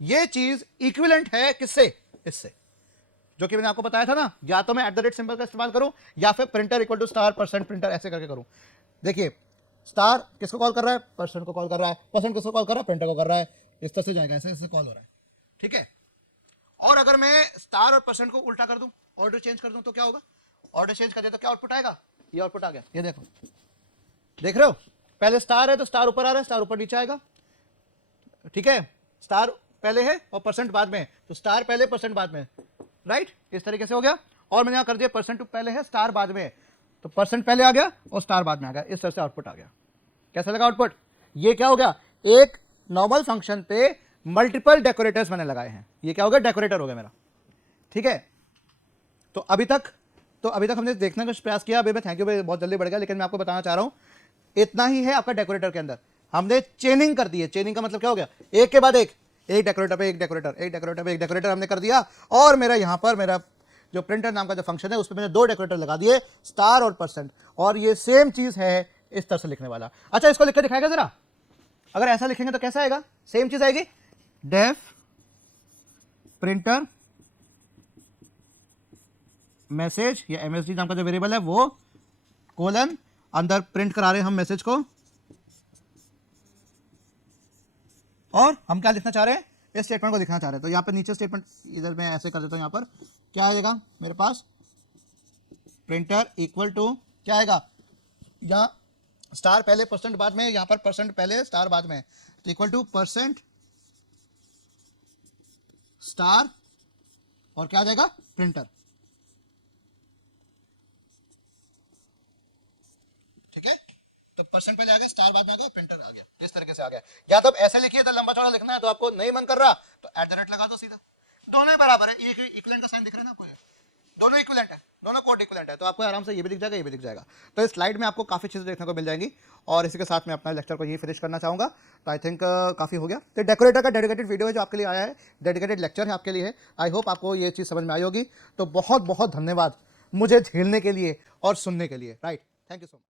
ये चीज इक्विवेलेंट है किससे, इससे, जो कि मैंने आपको बताया था ना, या तो मैं एट द रेट सिंबल का इस्तेमाल करूं या फिर printer equal to star percent printer ऐसे करके करूं। देखिए स्टार किसको कॉल कर रहा है, परसेंट को कॉल कर रहा है, परसेंट किसको कॉल कर रहा है, प्रिंटर को कर रहा है, इस तरह से जाएगा, ऐसे कॉल हो रहा है, ठीक है। और अगर मैं स्टार और परसेंट को उल्टा कर दूं, ऑर्डर चेंज कर दूं, तो क्या होगा, ऑर्डर चेंज कर दिया तो क्या आउटपुट आएगा, ये आउटपुट आ गया, ये देखो, देख रहे हो, पहले स्टार है तो स्टार ऊपर आ रहा है, स्टार ऊपर नीचे आएगा, ठीक है, स्टार पहले है और परसेंट बाद में, तो स्टार पहले परसेंट बाद में, राइट, इस तरीके से हो गया। और मैंने यहां कर दिया परसेंट पहले है स्टार बाद में, तो परसेंट पहले आ गया और स्टार बाद में आ गया, इस तरह से आउटपुट आ गया। कैसा लगा आउटपुट, ये क्या हो गया, एक नॉर्मल फंक्शन पे मल्टीपल डेकोरेटर्स मैंने लगाए हैं, ये क्या हो गया, डेकोरेटर हो गया मेरा, ठीक है। तो अभी तक हमने देखने का प्रयास किया, अभी मैं थैंक यू भाई बहुत जल्दी बढ़ गया, लेकिन मैं आपको बताना चाह रहा हूं इतना ही है आपका डेकोरेटर के अंदर। हमने चेनिंग कर दी है, चेनिंग का मतलब क्या हो गया, एक के बाद एक डेकोरेटर पे एक डेकोरेटर, एक डेकोरेटर पे एक डेकोरेटर हमने कर दिया। और मेरा यहां पर मेरा जो प्रिंटर नाम का जो फंक्शन है उस पर मैंने दो डेकोरेटर लगा दिए, स्टार और परसेंट, और ये सेम चीज है इस तरह से लिखने वाला। अच्छा इसको लिख के दिखाएगा जरा, अगर ऐसा लिखेंगे तो कैसा आएगा, सेम चीज आएगी, डेफ प्रिंटर मैसेज, या एमएसडी नाम का जो वेरिएबल है वो कोलन, अंदर प्रिंट करा रहे हैं हम मैसेज को, और हम क्या लिखना चाह रहे हैं, इस स्टेटमेंट को लिखना चाह रहे हैं। तो यहाँ पर नीचे स्टेटमेंट इधर मैं ऐसे कर देता हूँ, यहाँ पर क्या आएगा मेरे पास, प्रिंटर इक्वल टू क्या आएगा, यहाँ स्टार पहले परसेंट बाद में, यहाँ पर परसेंट पहले स्टार बाद में, तो इक्वल टू परसेंट स्टार और क्या आ जाएगा, प्रिंटर, ठीक है। तो परसेंट पहले आ गया, स्टार बाद में आ गया, प्रिंटर आ गया, इस तरीके से आ गया। या तो ऐसे लिखिए, तो लंबा चौड़ा लिखना है, तो आपको नहीं मन कर रहा तो एट द रेट लगा दो सीधा, दोनों ही बराबर है, एक इक्विवेलेंट का साइन दिख रहा है ना आपको, दोनों इक्विवेलेंट है, दोनों कोड इक्विवेलेंट है, तो आपको आराम से ये भी दिख जाएगा, ये भी दिख जाएगा। तो इस स्लाइड में आपको काफी चीजें देखने को मिल जाएंगी, और इसी के साथ मैं अपना लेक्चर को यही फिनिश करना चाहूंगा। तो आई थिंक काफी हो गया। तो डेकोरेटर का डेडिकेटेड वीडियो है जो आपके लिए आया है, डेडिकेटेड लेक्चर है आपके लिए है। आई होप आपको ये चीज समझ में आई होगी। तो बहुत बहुत धन्यवाद मुझे झेलने के लिए और सुनने के लिए, right, thank you so much.